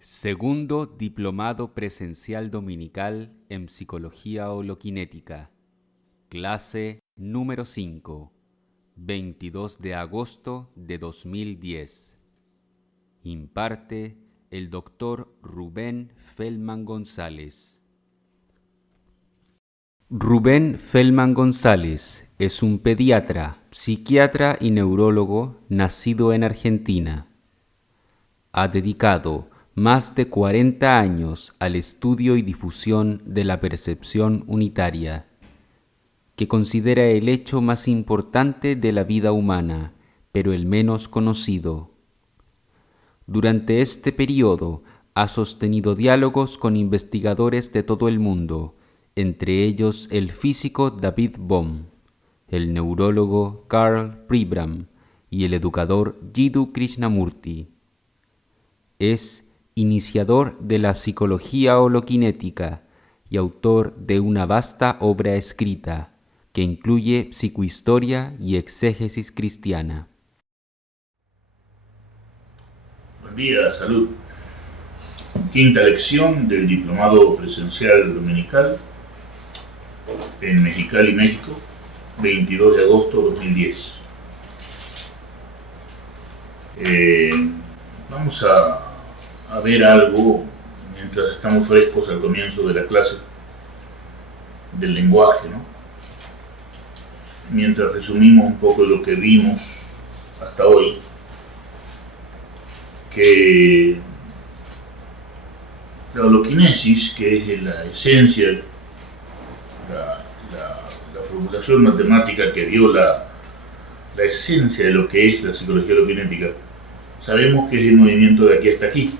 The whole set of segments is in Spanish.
Segundo Diplomado Presencial Dominical en Psicología Holoquinética. Clase número 5, 22 de agosto de 2010. Imparte el Dr. Rubén Feldman González. Rubén Feldman González es un pediatra, psiquiatra y neurólogo nacido en Argentina. Ha dedicado más de 40 años al estudio y difusión de la percepción unitaria, que considera el hecho más importante de la vida humana, pero el menos conocido. Durante este periodo ha sostenido diálogos con investigadores de todo el mundo, entre ellos el físico David Bohm, el neurólogo Carl Pribram y el educador Jiddu Krishnamurti. Es iniciador de la psicología holoquinética y autor de una vasta obra escrita que incluye psicohistoria y exégesis cristiana. Buen día, salud. Quinta lección del Diplomado Presencial Dominical en Mexicali, México, 22 de agosto de 2010. Vamos a ver algo mientras estamos frescos al comienzo de la clase del lenguaje, ¿no? Mientras resumimos un poco lo que vimos hasta hoy, que la holoquinesis, que es la esencia, la formulación matemática que dio la esencia de lo que es la psicología holoquinética, sabemos que es el movimiento de aquí hasta aquí,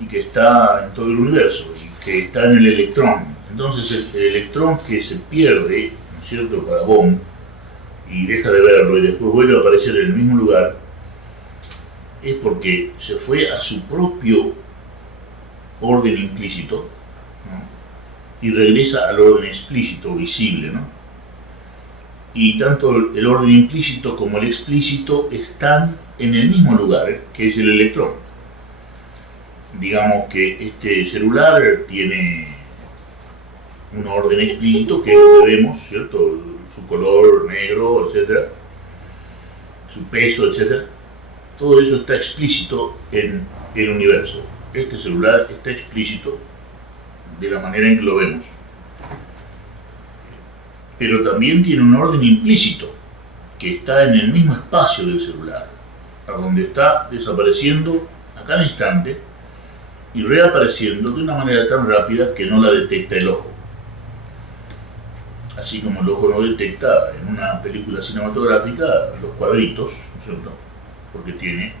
y que está en todo el universo, y que está en el electrón. Entonces el electrón que se pierde, ¿no es cierto?, para Bohm, y deja de verlo, y después vuelve a aparecer en el mismo lugar, es porque se fue a su propio orden implícito, ¿no?, y regresa al orden explícito, visible, ¿no? Y tanto el orden implícito como el explícito están en el mismo lugar, que es el electrón. Digamos que este celular tiene un orden explícito, que es lo que vemos, ¿cierto? Su color negro, etcétera, su peso, etcétera. Todo eso está explícito en el universo. Este celular está explícito de la manera en que lo vemos. Pero también tiene un orden implícito, que está en el mismo espacio del celular, a donde está desapareciendo a cada instante y reapareciendo de una manera tan rápida que no la detecta el ojo. Así como el ojo no detecta en una película cinematográfica los cuadritos, ¿no es cierto?, porque tiene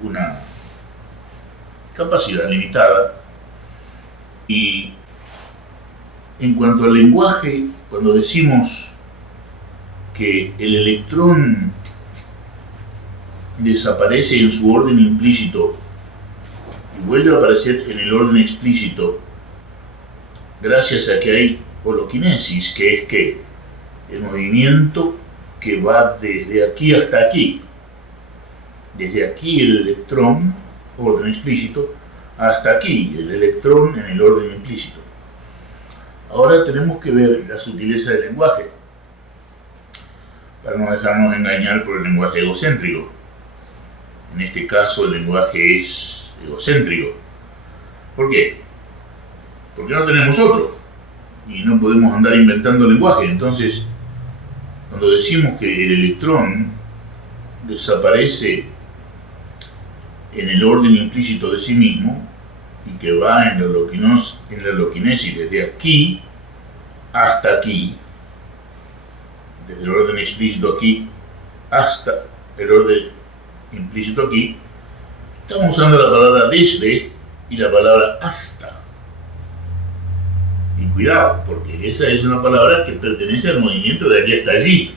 una capacidad limitada. Y en cuanto al lenguaje, cuando decimos que el electrón desaparece en su orden implícito y vuelve a aparecer en el orden explícito, gracias a que hay holoquinesis, que es que el movimiento que va desde aquí hasta aquí, desde aquí el electrón, orden explícito, hasta aquí el electrón en el orden implícito. Ahora tenemos que ver la sutileza del lenguaje, para no dejarnos engañar por el lenguaje egocéntrico. En este caso el lenguaje es egocéntrico. ¿Por qué? Porque no tenemos otro y no podemos andar inventando lenguaje. Entonces, cuando decimos que el electrón desaparece en el orden implícito de sí mismo y que va en la holoquinesis desde aquí hasta aquí, desde el orden explícito aquí hasta el orden implícito aquí, estamos usando la palabra desde y la palabra hasta. Y cuidado, porque esa es una palabra que pertenece al movimiento de aquí hasta allí.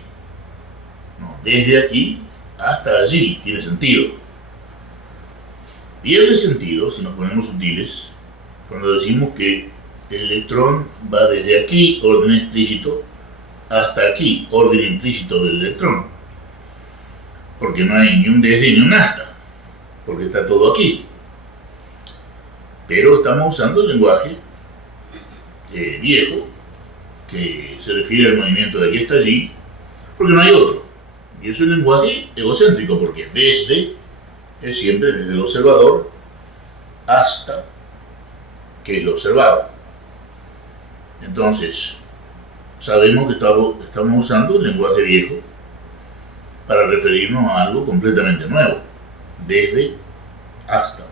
No, desde aquí hasta allí tiene sentido. Pierde sentido, si nos ponemos sutiles, cuando decimos que el electrón va desde aquí, orden explícito, hasta aquí, orden implícito del electrón. Porque no hay ni un desde ni un hasta, porque está todo aquí. pero estamos usando el lenguaje viejo, que se refiere al movimiento de aquí hasta allí, porque no hay otro. Y es un lenguaje egocéntrico, porque desde es siempre desde el observador hasta que es lo observado. Entonces, sabemos que estamos usando un lenguaje viejo para referirnos a algo completamente nuevo, desde hasta.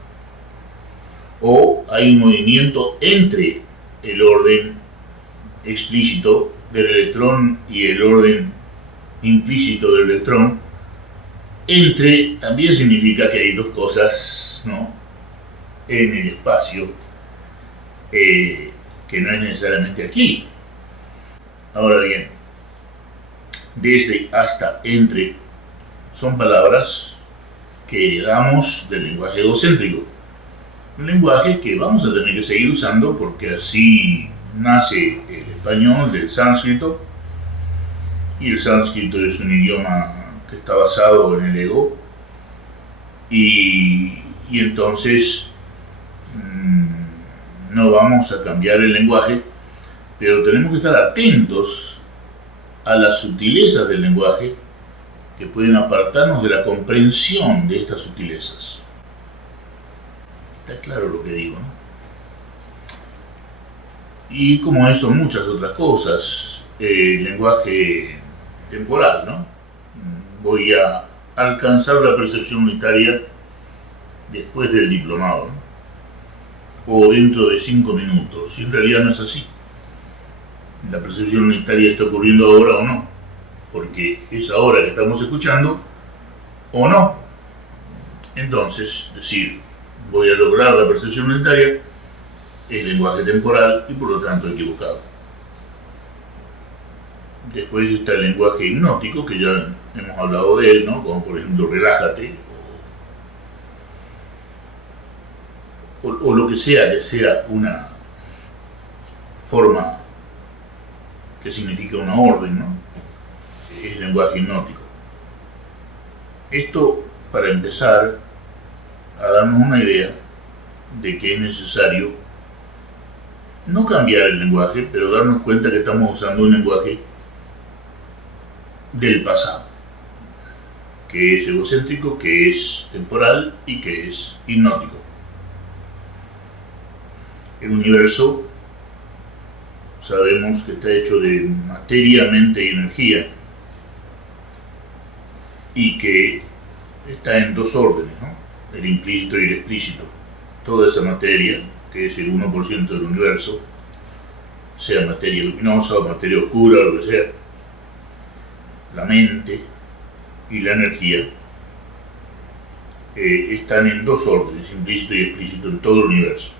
O hay un movimiento entre el orden explícito del electrón y el orden implícito del electrón. Entre también significa que hay dos cosas, ¿no?, en el espacio que no es necesariamente aquí. Ahora bien, desde, hasta, entre son palabras que heredamos del lenguaje egocéntrico. Un lenguaje que vamos a tener que seguir usando porque así nace el español del sánscrito, y el sánscrito es un idioma que está basado en el ego, y entonces no vamos a cambiar el lenguaje, pero tenemos que estar atentos a las sutilezas del lenguaje que pueden apartarnos de la comprensión de estas sutilezas. Está claro lo que digo, ¿no? Y como eso, muchas otras cosas. El lenguaje temporal, ¿no? Voy a alcanzar la percepción unitaria después del diplomado, ¿no?, o dentro de 5 minutos. Y en realidad no es así. La percepción unitaria está ocurriendo ahora o no, porque es ahora que estamos escuchando o no. Entonces, decir voy a lograr la percepción unitaria es lenguaje temporal y por lo tanto equivocado. Después está el lenguaje hipnótico, que ya hemos hablado de él, ¿no?, como por ejemplo relájate, o lo que sea una forma que significa una orden, ¿no?, es lenguaje hipnótico. Esto para empezar a darnos una idea de que es necesario no cambiar el lenguaje, pero darnos cuenta que estamos usando un lenguaje del pasado, que es egocéntrico, que es temporal y que es hipnótico. El universo sabemos que está hecho de materia, mente y energía, y que está en dos órdenes, ¿no?, el implícito y el explícito. Toda esa materia, que es el 1% del universo, sea materia luminosa o materia oscura, lo que sea, la mente y la energía están en dos órdenes, implícito y explícito, en todo el universo.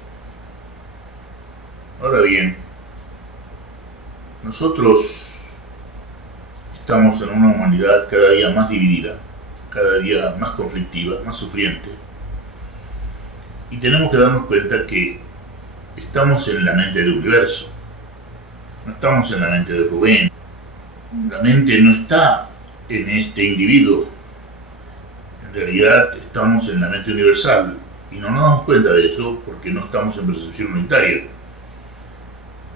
Ahora bien, nosotros estamos en una humanidad cada día más dividida, cada día más conflictiva, más sufriente, y tenemos que darnos cuenta que estamos en la mente del universo, no estamos en la mente de Rubén. La mente no está en este individuo, en realidad estamos en la mente universal, y no nos damos cuenta de eso porque no estamos en percepción unitaria.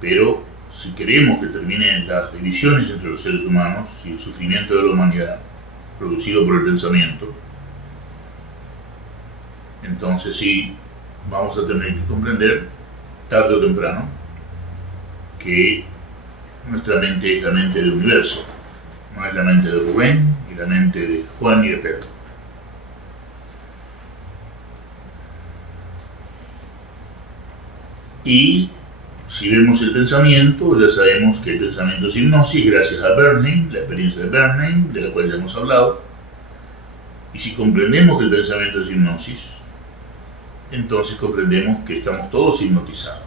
Pero si queremos que terminen las divisiones entre los seres humanos y el sufrimiento de la humanidad producido por el pensamiento, entonces sí vamos a tener que comprender, tarde o temprano, que nuestra mente es la mente del universo, no es la mente de Rubén, ni la mente de Juan y de Pedro. Y si vemos el pensamiento, ya sabemos que el pensamiento es hipnosis, gracias a Bernheim, la experiencia de Bernheim, de la cual ya hemos hablado. Y si comprendemos que el pensamiento es hipnosis, entonces comprendemos que estamos todos hipnotizados.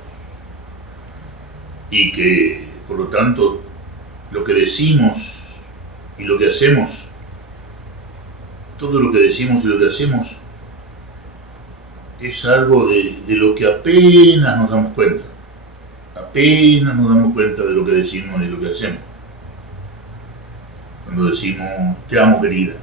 Y que, por lo tanto, lo que decimos y lo que hacemos, todo lo que decimos y lo que hacemos, es algo de lo que apenas nos damos cuenta. Apenas nos damos cuenta de lo que decimos y de lo que hacemos. Cuando decimos, te amo querida.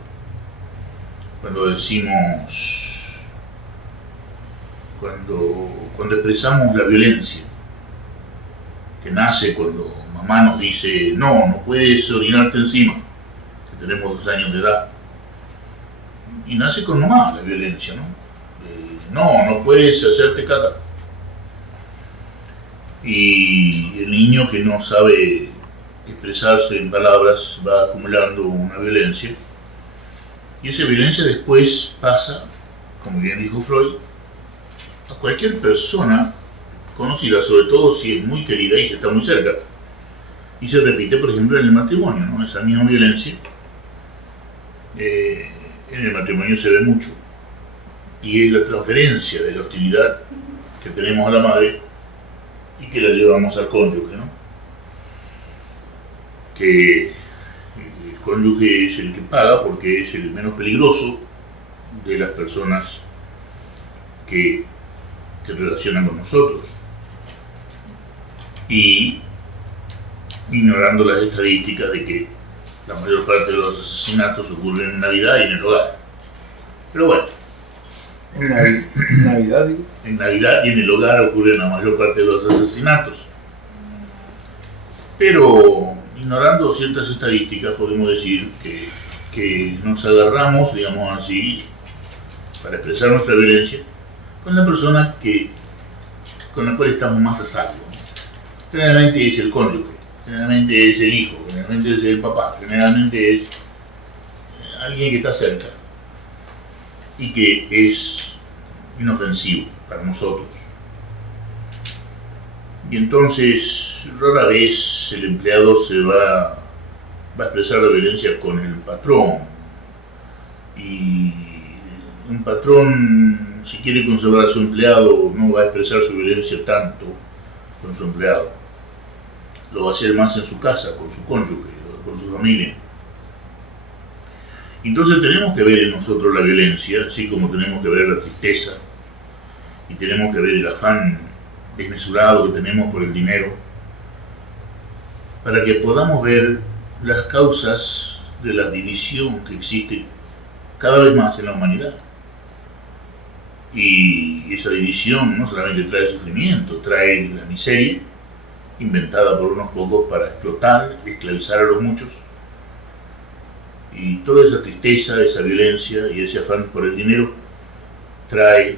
cuando expresamos la violencia, que nace cuando mamá nos dice, no puedes orinarte encima, que tenemos 2 años de edad. Y nace con mamá la violencia, ¿no? No puedes hacerte caca. Y el niño que no sabe expresarse en palabras va acumulando una violencia. Y esa violencia después pasa, como bien dijo Freud, a cualquier persona conocida, sobre todo si es muy querida y si está muy cerca. Y se repite, por ejemplo, en el matrimonio, ¿no? Esa misma violencia en el matrimonio se ve mucho. Y es la transferencia de la hostilidad que tenemos a la madre y que la llevamos al cónyuge, ¿no? Que el cónyuge es el que paga porque es el menos peligroso de las personas que se relacionan con nosotros. Y ignorando las estadísticas de que la mayor parte de los asesinatos ocurren en Navidad y en el hogar. Pero bueno, en Navidad y en el hogar ocurren la mayor parte de los asesinatos. Pero ignorando ciertas estadísticas podemos decir que nos agarramos, digamos así, para expresar nuestra violencia con la persona con la cual estamos más a salvo. Generalmente es el cónyuge, generalmente es el hijo, generalmente es el papá, generalmente es alguien que está cerca y que es inofensivo para nosotros. Y entonces rara vez el empleado se va a expresar la violencia con el patrón. Y un patrón, si quiere conservar a su empleado, no va a expresar su violencia tanto con su empleado. Lo va a hacer más en su casa, con su cónyuge, con su familia. Entonces tenemos que ver en nosotros la violencia, así como tenemos que ver la tristeza y tenemos que ver el afán desmesurado que tenemos por el dinero, para que podamos ver las causas de la división que existe cada vez más en la humanidad. Y esa división no solamente trae sufrimiento, trae la miseria inventada por unos pocos para explotar y esclavizar a los muchos. Y toda esa tristeza, esa violencia y ese afán por el dinero trae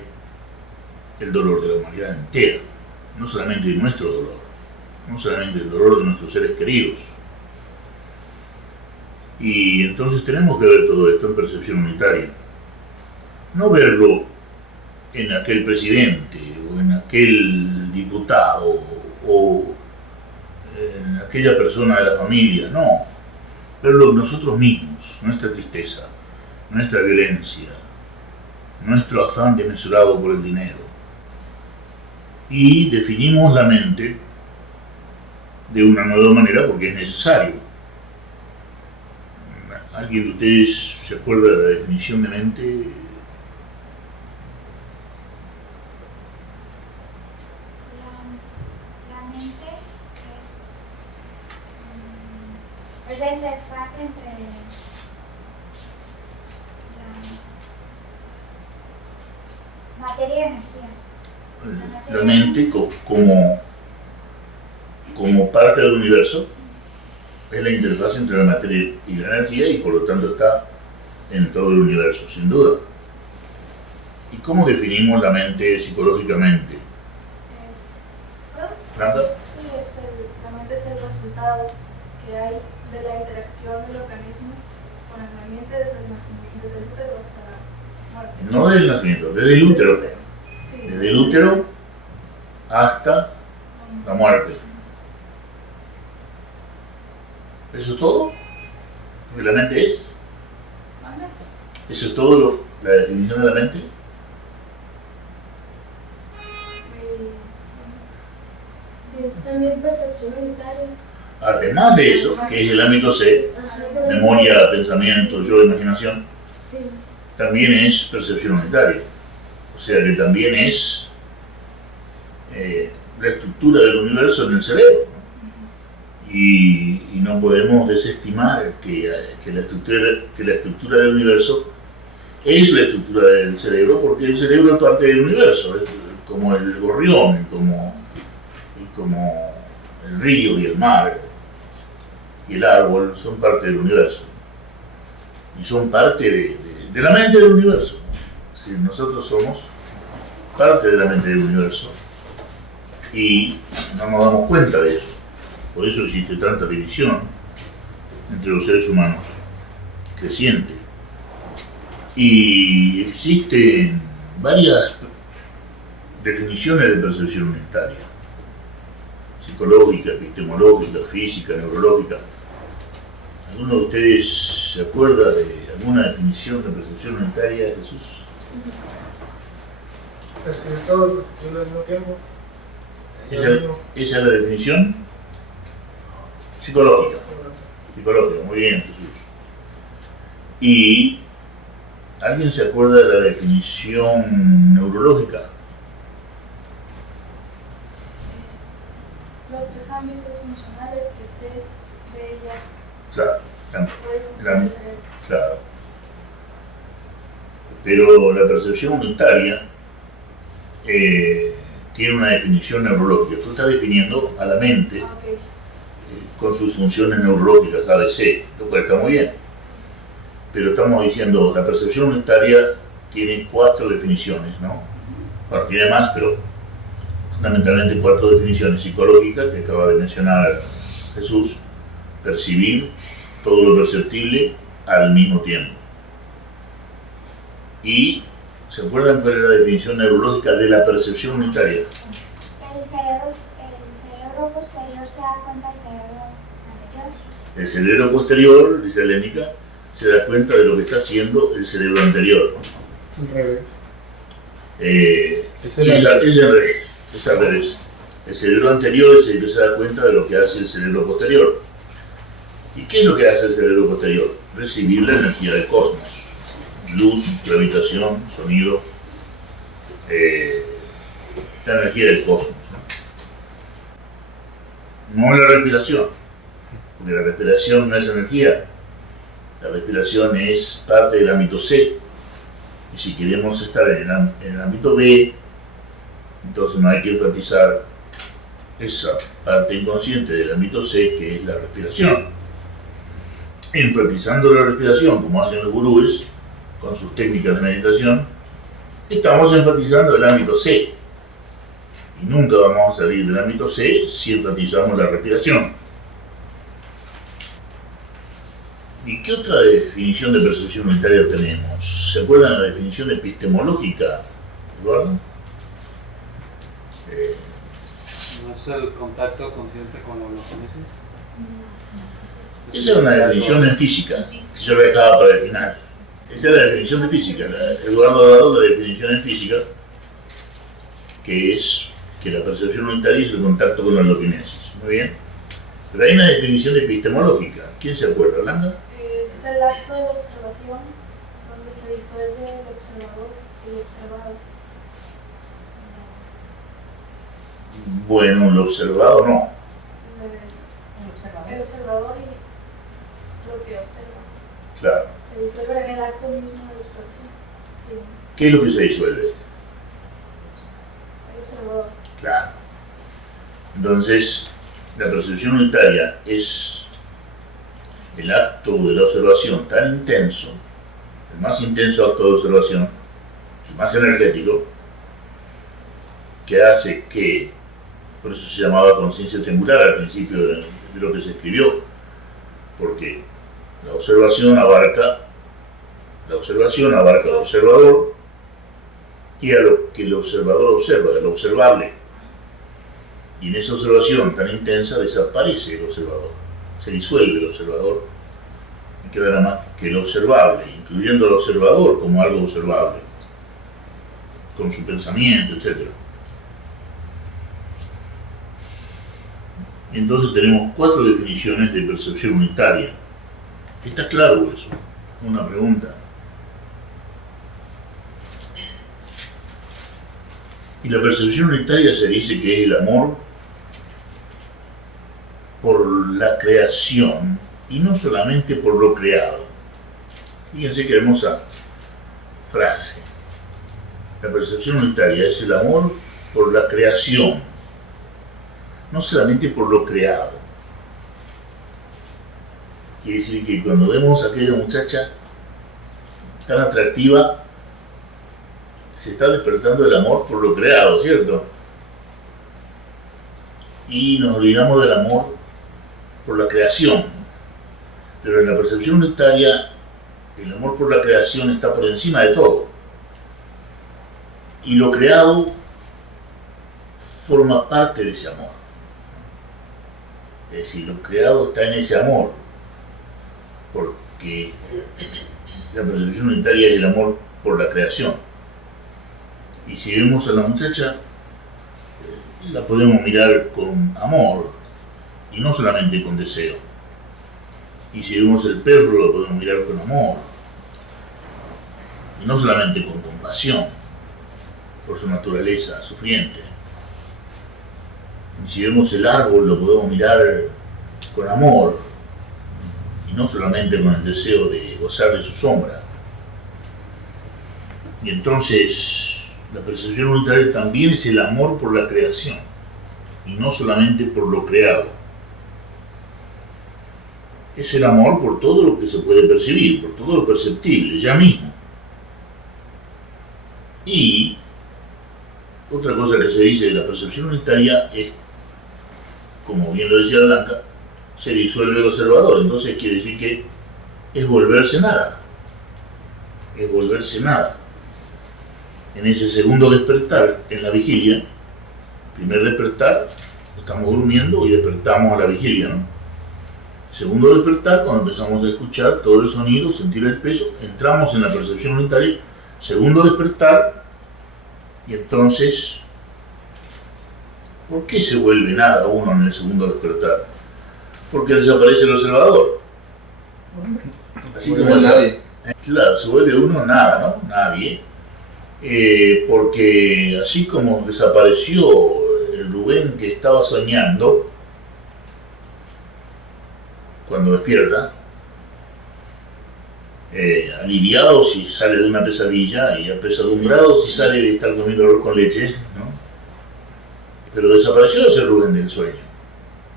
el dolor de la humanidad entera, no solamente nuestro dolor, no solamente el dolor de nuestros seres queridos. Y entonces tenemos que ver todo esto en percepción unitaria. No verlo en aquel presidente o en aquel diputado o en aquella persona de la familia, no. Verlo en nosotros mismos, nuestra tristeza, nuestra violencia, nuestro afán desmesurado por el dinero. Y definimos la mente de una nueva manera porque es necesario. ¿Alguien de ustedes se acuerda de la definición de mente? La mente es la interfaz entre la materia y energía. La mente como parte del universo es la interfaz entre la materia y la energía y por lo tanto está en todo el universo, sin duda. ¿Y cómo definimos la mente psicológicamente? ¿Planta? Sí, la mente es el resultado que hay de la interacción del organismo con el ambiente desde el nacimiento, desde el útero hasta la muerte. No del nacimiento, desde el útero. Sí. Desde el útero hasta la muerte. ¿Eso es todo? ¿Lo que la mente es? ¿Eso es todo la definición de la mente? Es también percepción unitaria. Además de eso, que es el ámbito C, memoria, pensamiento, yo, imaginación, Sí. también es percepción unitaria. O sea que también es la estructura del universo en el cerebro. Y no podemos desestimar que la estructura del universo es la estructura del cerebro, porque el cerebro es parte del universo, como el gorrión, como el río y el mar y el árbol son parte del universo. Y son parte de la mente del universo. Si nosotros somos parte de la mente del universo y no nos damos cuenta de eso. Por eso existe tanta división entre los seres humanos, creciente. Y existen varias definiciones de percepción unitaria, psicológica, epistemológica, física, neurológica. ¿Alguno de ustedes se acuerda de alguna definición de percepción unitaria, Jesús? Percibir todo, percibirlo al mismo tiempo. ¿Esa es la definición? Psicológica. Psicológica, muy bien, Jesús. ¿Y alguien se acuerda de la definición neurológica? Los tres ámbitos funcionales que se veía. Claro, Claro. claro. Pero la percepción unitaria tiene una definición neurológica. Tú estás definiendo a la mente Okay. Con sus funciones neurológicas, ABC, lo cual está muy bien. Pero estamos diciendo, la percepción unitaria tiene 4 definiciones, ¿no? Bueno, tiene más, pero fundamentalmente 4 definiciones psicológicas que acaba de mencionar Jesús. Percibir todo lo perceptible al mismo tiempo. ¿Y se acuerdan cuál es la definición neurológica de la percepción unitaria? El cerebro posterior se da cuenta del cerebro anterior. El cerebro posterior, dice Lénica, se da cuenta de lo que está haciendo el cerebro anterior. Al revés. Es al revés. El cerebro anterior es el que se da cuenta de lo que hace el cerebro posterior. ¿Y qué es lo que hace el cerebro posterior? Recibir la energía del cosmos. Luz, gravitación, sonido, la energía del cosmos. No la respiración, porque la respiración no es energía. La respiración es parte del ámbito C. Y si queremos estar en el ámbito B, entonces no hay que enfatizar esa parte inconsciente del ámbito C, que es la respiración. Enfatizando la respiración, como hacen los gurúes con sus técnicas de meditación, estamos enfatizando el ámbito C. Y nunca vamos a salir del ámbito C si enfatizamos la respiración. ¿Y qué otra definición de percepción unitaria tenemos? ¿Se acuerdan de la definición epistemológica, Eduardo? ¿No es el contacto consciente con lo que conoces? Esa es una definición en física, que yo la dejaba para el final. Esa es la definición de física. Eduardo ha dado la definición en física, que es que la percepción unitaria es el contacto con la loquinesis. Muy bien. Pero hay una definición epistemológica. ¿Quién se acuerda, Blanca? Es el acto de la observación, donde se disuelve el observador y el observado. Bueno, el observado no. El observador y lo que observa. Claro. Se disuelve en el acto mismo de la observación. Sí, ¿Qué es lo que se disuelve? el observador. Claro. Entonces, la percepción unitaria es el acto de la observación tan intenso, el más intenso acto de observación, el más energético, que hace que, por eso se llamaba conciencia triangular al principio de lo que se escribió, porque la observación abarca al observador y a lo que el observador observa, a lo observable. Y en esa observación tan intensa desaparece el observador, se disuelve el observador y queda nada más que el observable, incluyendo al observador como algo observable, con su pensamiento, etc. Entonces tenemos 4 definiciones de percepción unitaria. ¿Está claro eso? Una pregunta. Y la percepción unitaria se dice que es el amor por la creación y no solamente por lo creado. Fíjense qué hermosa frase. La percepción unitaria es el amor por la creación, no solamente por lo creado. Quiere decir que cuando vemos a aquella muchacha tan atractiva, se está despertando el amor por lo creado, ¿cierto? Y nos olvidamos del amor por la creación. Pero en la percepción unitaria, el amor por la creación está por encima de todo. Y lo creado forma parte de ese amor. Es decir, lo creado está en ese amor. Porque la percepción unitaria es el amor por la creación. Y si vemos a la muchacha, la podemos mirar con amor y no solamente con deseo. Y si vemos el perro, lo podemos mirar con amor y no solamente con compasión por su naturaleza sufriente. Y si vemos el árbol, lo podemos mirar con amor y no solamente con el deseo de gozar de su sombra. Y entonces la percepción unitaria también es el amor por la creación y no solamente por lo creado. Es el amor por todo lo que se puede percibir, por todo lo perceptible, ya mismo. Y otra cosa que se dice de la percepción unitaria es, como bien lo decía Blanca, se disuelve el observador. Entonces quiere decir que es volverse nada. Es volverse nada. En ese segundo despertar, en la vigilia, primer despertar, estamos durmiendo y despertamos a la vigilia, ¿no? Segundo despertar, cuando empezamos a escuchar todo el sonido, sentir el peso, entramos en la percepción unitaria. Segundo despertar, y entonces, ¿por qué se vuelve nada uno en el segundo despertar? Porque desaparece el observador. Así como nadie. Claro, se vuelve uno nada, ¿no? Nadie. Porque así como desapareció el Rubén que estaba soñando, cuando despierta, aliviado si sale de una pesadilla y apesadumbrado si sale de estar comiendo arroz con leche, ¿no? Pero desapareció ese Rubén del sueño,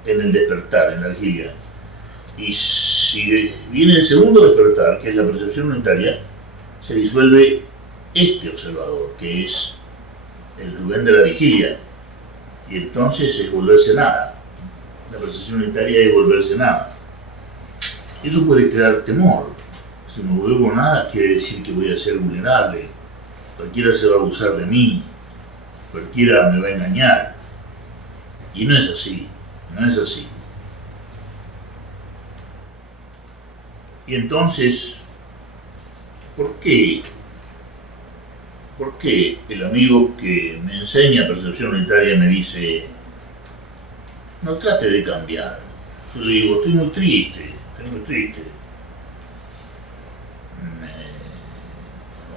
en el despertar, en la vigilia. Y si viene el segundo despertar, que es la percepción unitaria, se disuelve este observador, que es el Rubén de la vigilia, y entonces es volverse nada. La percepción unitaria es volverse nada. Eso puede crear temor. Si me vuelvo nada, quiere decir que voy a ser vulnerable. Cualquiera se va a abusar de mí. Cualquiera me va a engañar. Y no es así. No es así. Y entonces, ¿por qué? ¿Por qué el amigo que me enseña percepción unitaria me dice, no trate de cambiar? Yo le digo, estoy muy triste.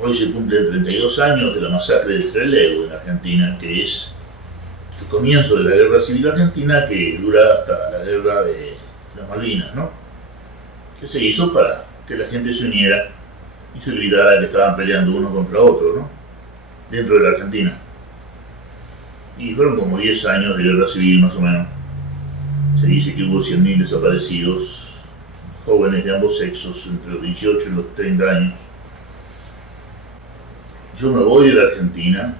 Hoy se cumplen 32 años de la masacre de Trelew en Argentina, que es el comienzo de la guerra civil argentina que dura hasta la guerra de las Malvinas, ¿no? Que se hizo para que la gente se uniera y se olvidara que estaban peleando uno contra otro, ¿no? Dentro de la Argentina. Y fueron como 10 años de guerra civil más o menos. Se dice que hubo 100.000 desaparecidos, jóvenes de ambos sexos, entre los 18 y los 30 años. Yo me voy de la Argentina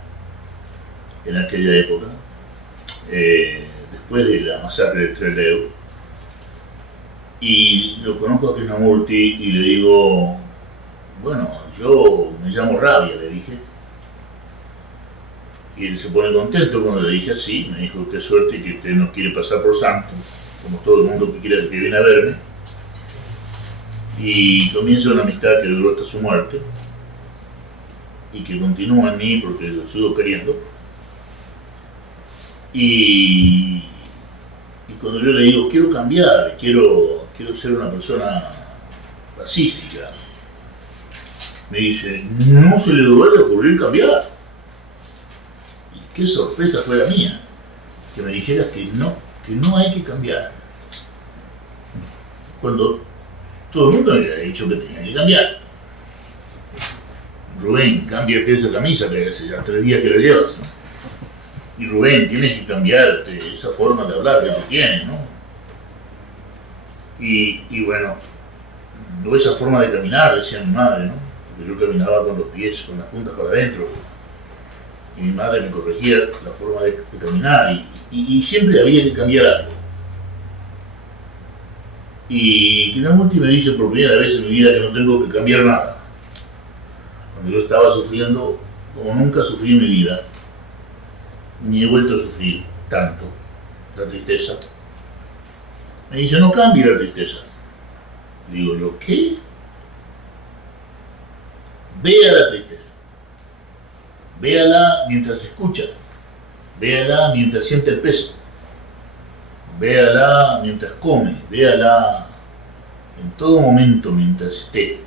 en aquella época, después de la masacre de Trelew, y lo conozco a Krishnamurti y le digo, bueno, yo me llamo Rabia, le dije. Y él se pone contento cuando le dije así, me dijo, qué suerte que usted no quiere pasar por santo, como todo el mundo que viene a verme. Y comienza una amistad que duró hasta su muerte y que continúa en mí porque lo sigo queriendo. Y cuando yo le digo, quiero cambiar, quiero ser una persona pacífica, me dice, no se le vaya a ocurrir cambiar. Y qué sorpresa fue la mía, que me dijeras que no hay que cambiar. Cuando todo el mundo me había dicho que tenía que cambiar. Rubén, cámbiate esa camisa que hace ya 3 días que la llevas, ¿no? y Rubén, tienes que cambiar esa forma de hablar que tú tienes, ¿no? Y bueno, no esa forma de caminar, decía mi madre, ¿no? Porque yo caminaba con los pies, con las puntas para adentro. Y mi madre me corregía la forma de caminar y siempre había que cambiar algo. Y Krishnamurti me dice por primera vez en mi vida que no tengo que cambiar nada. Cuando yo estaba sufriendo como nunca sufrí en mi vida, ni he vuelto a sufrir tanto la tristeza. Me dice, no cambie la tristeza. Digo yo, ¿qué? Vea la tristeza. Véala mientras escucha. Véala mientras siente el peso. Véala mientras come. Véala en todo momento mientras esté.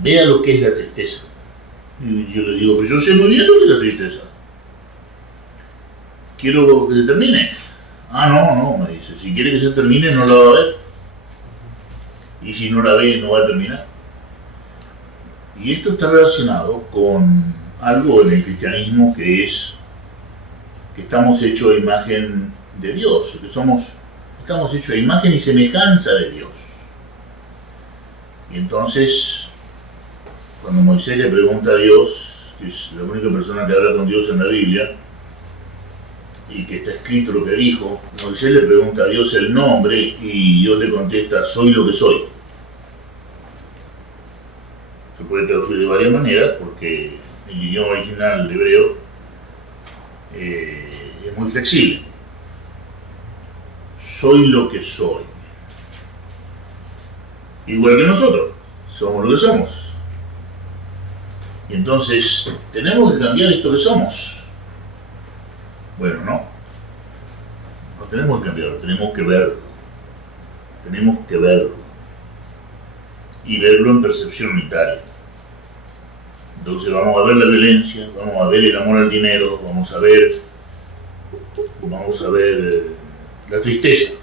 Vea lo que es la tristeza. Y yo le digo, pero yo sé muy bien lo que es la tristeza. Quiero que se termine. Ah, no, me dice, si quiere que se termine no la va a ver. Y si no la ve, no va a terminar. Y esto está relacionado con algo en el cristianismo que es que estamos hechos a imagen de Dios, que estamos hechos a imagen y semejanza de Dios. Y entonces, cuando Moisés le pregunta a Dios, que es la única persona que habla con Dios en la Biblia, y que está escrito lo que dijo, Moisés le pregunta a Dios el nombre y Dios le contesta, soy lo que soy. Se puede traducir de varias maneras porque el idioma original hebreo es muy flexible. Soy lo que soy. Igual que nosotros, somos lo que somos. Y entonces, tenemos que cambiar esto que somos. Bueno, no tenemos que cambiarlo, tenemos que verlo. Tenemos que verlo. Y verlo en percepción unitaria. Entonces vamos a ver la violencia, vamos a ver el amor al dinero, vamos a ver la tristeza.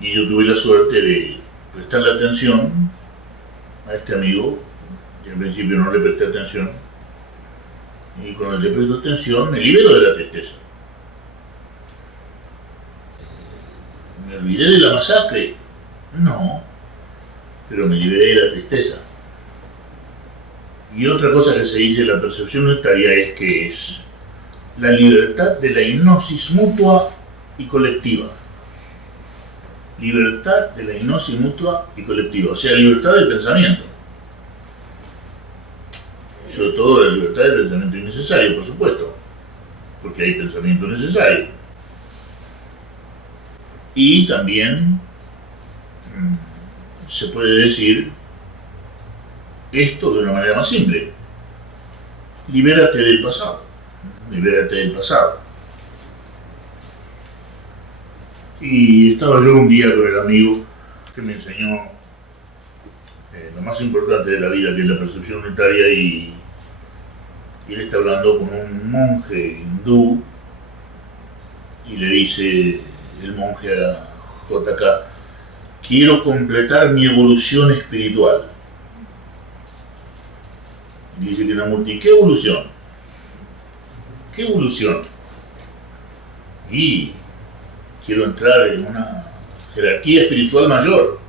Y yo tuve la suerte de prestarle atención a este amigo, y al principio no le presté atención, y cuando le presto atención me libero de la tristeza. ¿Me olvidé de la masacre? No, pero me liberé de la tristeza. Y otra cosa que se dice en la percepción unitaria es que es la libertad de la hipnosis mutua y colectiva. Libertad de la hipnosis mutua y colectiva, o sea, libertad del pensamiento. Sobre todo la libertad del pensamiento innecesario, por supuesto, porque hay pensamiento necesario. Y también se puede decir esto de una manera más simple. Libérate del pasado. Libérate del pasado. Y estaba yo un día con el amigo que me enseñó lo más importante de la vida, que es la percepción unitaria, y él está hablando con un monje hindú y le dice el monje a JK, quiero completar mi evolución espiritual. Y dice Krishnamurti, ¿qué evolución? ¿Qué evolución? Y quiero entrar en una jerarquía espiritual mayor.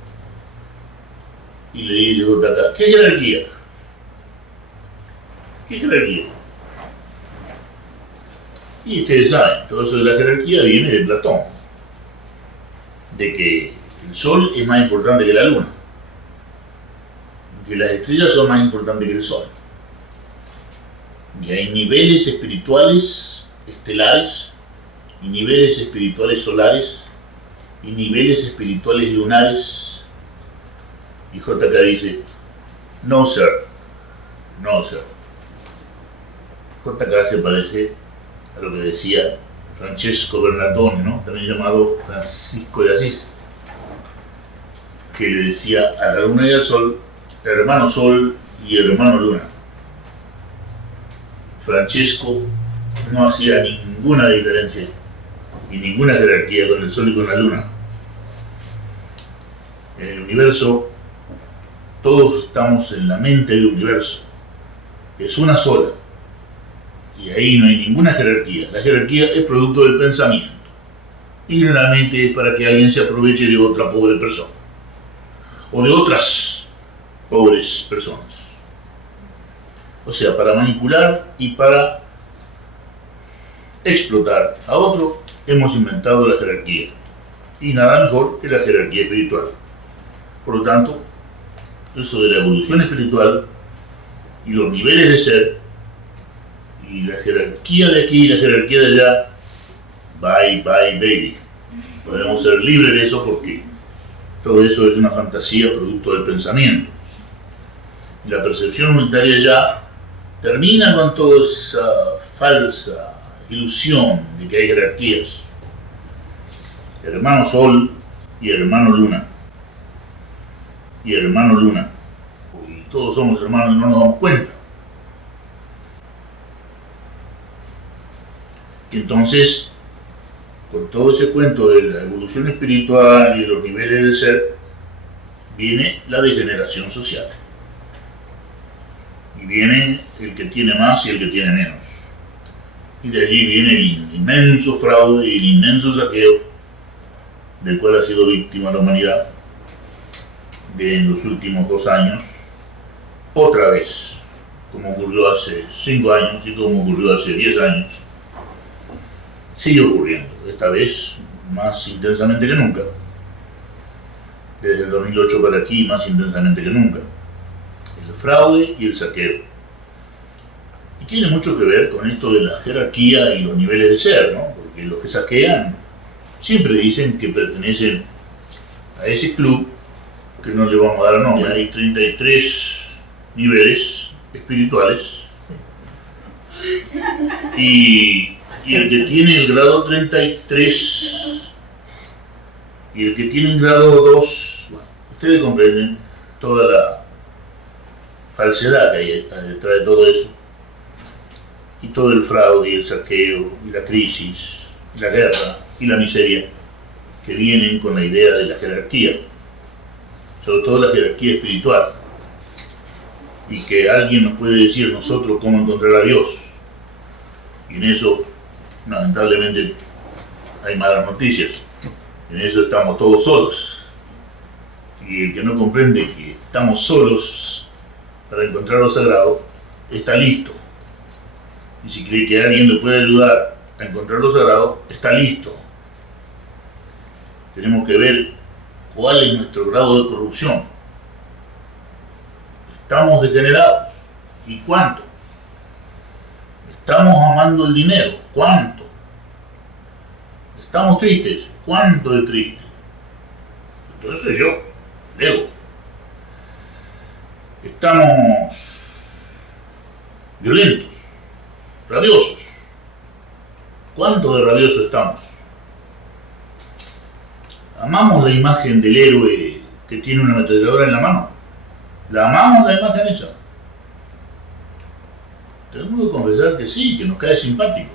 Y le dice JK, ¿qué jerarquía? ¿Qué jerarquía? Y ustedes saben, todo eso de la jerarquía viene de Platón, de que el sol es más importante que la luna, que las estrellas son más importantes que el sol, y hay niveles espirituales estelares, y niveles espirituales solares, y niveles espirituales lunares. Y JK dice, no sir, no sir. JK se parece a lo que decía Francesco Bernardone, ¿no? También llamado Francisco de Asís, que le decía a la luna y al sol, hermano sol y hermano luna. Francesco no hacía ninguna diferencia y ninguna jerarquía con el sol y con la luna. En el universo, todos estamos en la mente del universo. es una sola. Y ahí no hay ninguna jerarquía. La jerarquía es producto del pensamiento. Y generalmente es para que alguien se aproveche de otra pobre persona. O de otras pobres personas. O sea, para manipular y para explotar a otro, hemos inventado la jerarquía. Y nada mejor que la jerarquía espiritual. Por lo tanto, eso de la evolución espiritual y los niveles de ser, y la jerarquía de aquí y la jerarquía de allá, bye bye baby. Podemos ser libres de eso porque todo eso es una fantasía producto del pensamiento. Y la percepción unitaria ya termina con toda esa falsa ilusión de que hay jerarquías. Hermano Sol y hermano Luna. Y hermano Luna. Y todos somos hermanos y no nos damos cuenta. Y entonces, con todo ese cuento de la evolución espiritual y de los niveles del ser, viene la degeneración social. Y viene el que tiene más y el que tiene menos. Y de allí viene el inmenso fraude y el inmenso saqueo del cual ha sido víctima la humanidad en los últimos 2 años, otra vez, como ocurrió hace 5 años y como ocurrió hace 10 años, sigue ocurriendo, esta vez más intensamente que nunca, desde el 2008 para aquí más intensamente que nunca, el fraude y el saqueo. Y tiene mucho que ver con esto de la jerarquía y los niveles de ser, ¿no? Porque los que saquean siempre dicen que pertenecen a ese club que no le vamos a dar nombre. Hay 33 niveles espirituales y el que tiene el grado 33 y el que tiene el grado 2, bueno, ustedes comprenden toda la falsedad que hay detrás de todo eso, y todo el fraude y el saqueo y la crisis, y la guerra y la miseria que vienen con la idea de la jerarquía, sobre todo la jerarquía espiritual, y que alguien nos puede decir nosotros cómo encontrar a Dios, y en eso lamentablemente hay malas noticias, en eso estamos todos solos, y el que no comprende que estamos solos para encontrar lo sagrado está listo, y si cree que alguien le puede ayudar a encontrar lo sagrado está listo. Tenemos que ver cuál es nuestro grado de corrupción. ¿Estamos degenerados? ¿Y cuánto? ¿Estamos amando el dinero? ¿Cuánto? ¿Estamos tristes? ¿Cuánto de triste? Entonces soy yo, el ego. ¿Estamos violentos? ¿Rabiosos? ¿Cuánto de rabiosos estamos? ¿Amamos la imagen del héroe que tiene una ametralladora en la mano? ¿La amamos la imagen esa? Tenemos que confesar que sí, que nos cae simpático.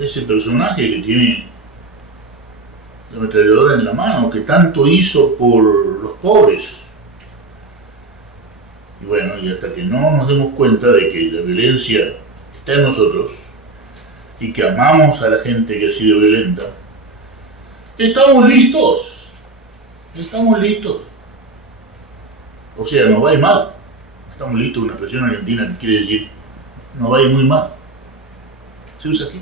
Ese personaje que tiene la ametralladora en la mano, que tanto hizo por los pobres. Y bueno, y hasta que no nos demos cuenta de que la violencia está en nosotros y que amamos a la gente que ha sido violenta, estamos listos. Estamos listos. O sea, nos va a ir mal. Estamos listos, una expresión argentina que quiere decir nos va a ir muy mal. ¿Se usa aquí?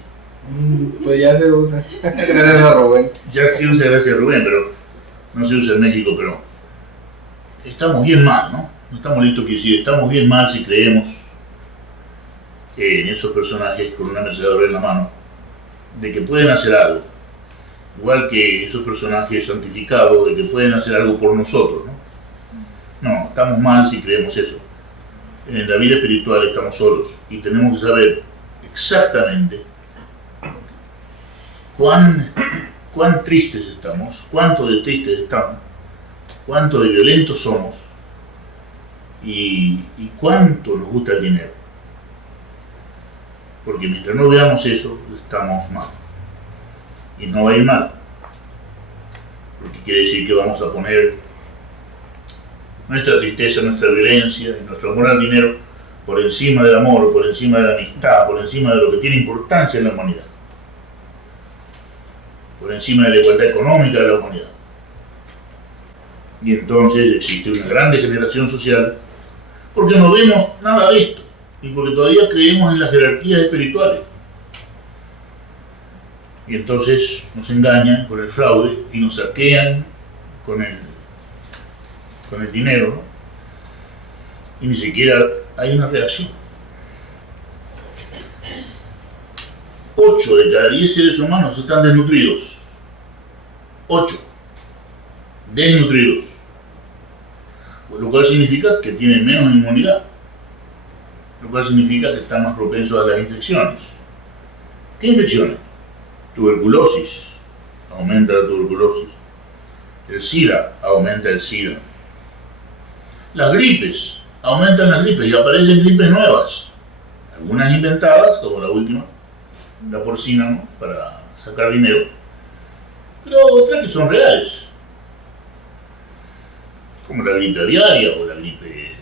Pues ya se usa. Gracias a Rubén. Ya se usa gracias a Rubén, pero no se usa en México, pero estamos bien mal, ¿no? No estamos listos, quiere decir, estamos bien mal si creemos que en esos personajes con una ametralladora en la mano, de que pueden hacer algo. Igual que esos personajes santificados, de que pueden hacer algo por nosotros, ¿no? No, estamos mal si creemos eso. En la vida espiritual estamos solos y tenemos que saber exactamente cuán tristes estamos, cuánto de tristes estamos, cuánto de violentos somos y cuánto nos gusta el dinero. Porque mientras no veamos eso, estamos mal. Y no va a ir mal. Porque quiere decir que vamos a poner nuestra tristeza, nuestra violencia y nuestro amor al dinero por encima del amor, por encima de la amistad, por encima de lo que tiene importancia en la humanidad, por encima de la igualdad económica de la humanidad. Y entonces existe una gran degeneración social porque no vemos nada de esto y porque todavía creemos en las jerarquías espirituales. Y entonces nos engañan con el fraude y nos saquean con el dinero, ¿no? Y ni siquiera hay una reacción. 8 de cada 10 seres humanos están desnutridos. 8 desnutridos. Lo cual significa que tienen menos inmunidad. Lo cual significa que están más propensos a las infecciones. ¿Qué infecciones? Tuberculosis. Aumenta la tuberculosis. El SIDA. Aumenta el SIDA. Las gripes. Aumentan las gripes y aparecen gripes nuevas. Algunas inventadas, como la última, la porcina, ¿no? Para sacar dinero. Pero otras que son reales. Como la gripe aviaria o la gripe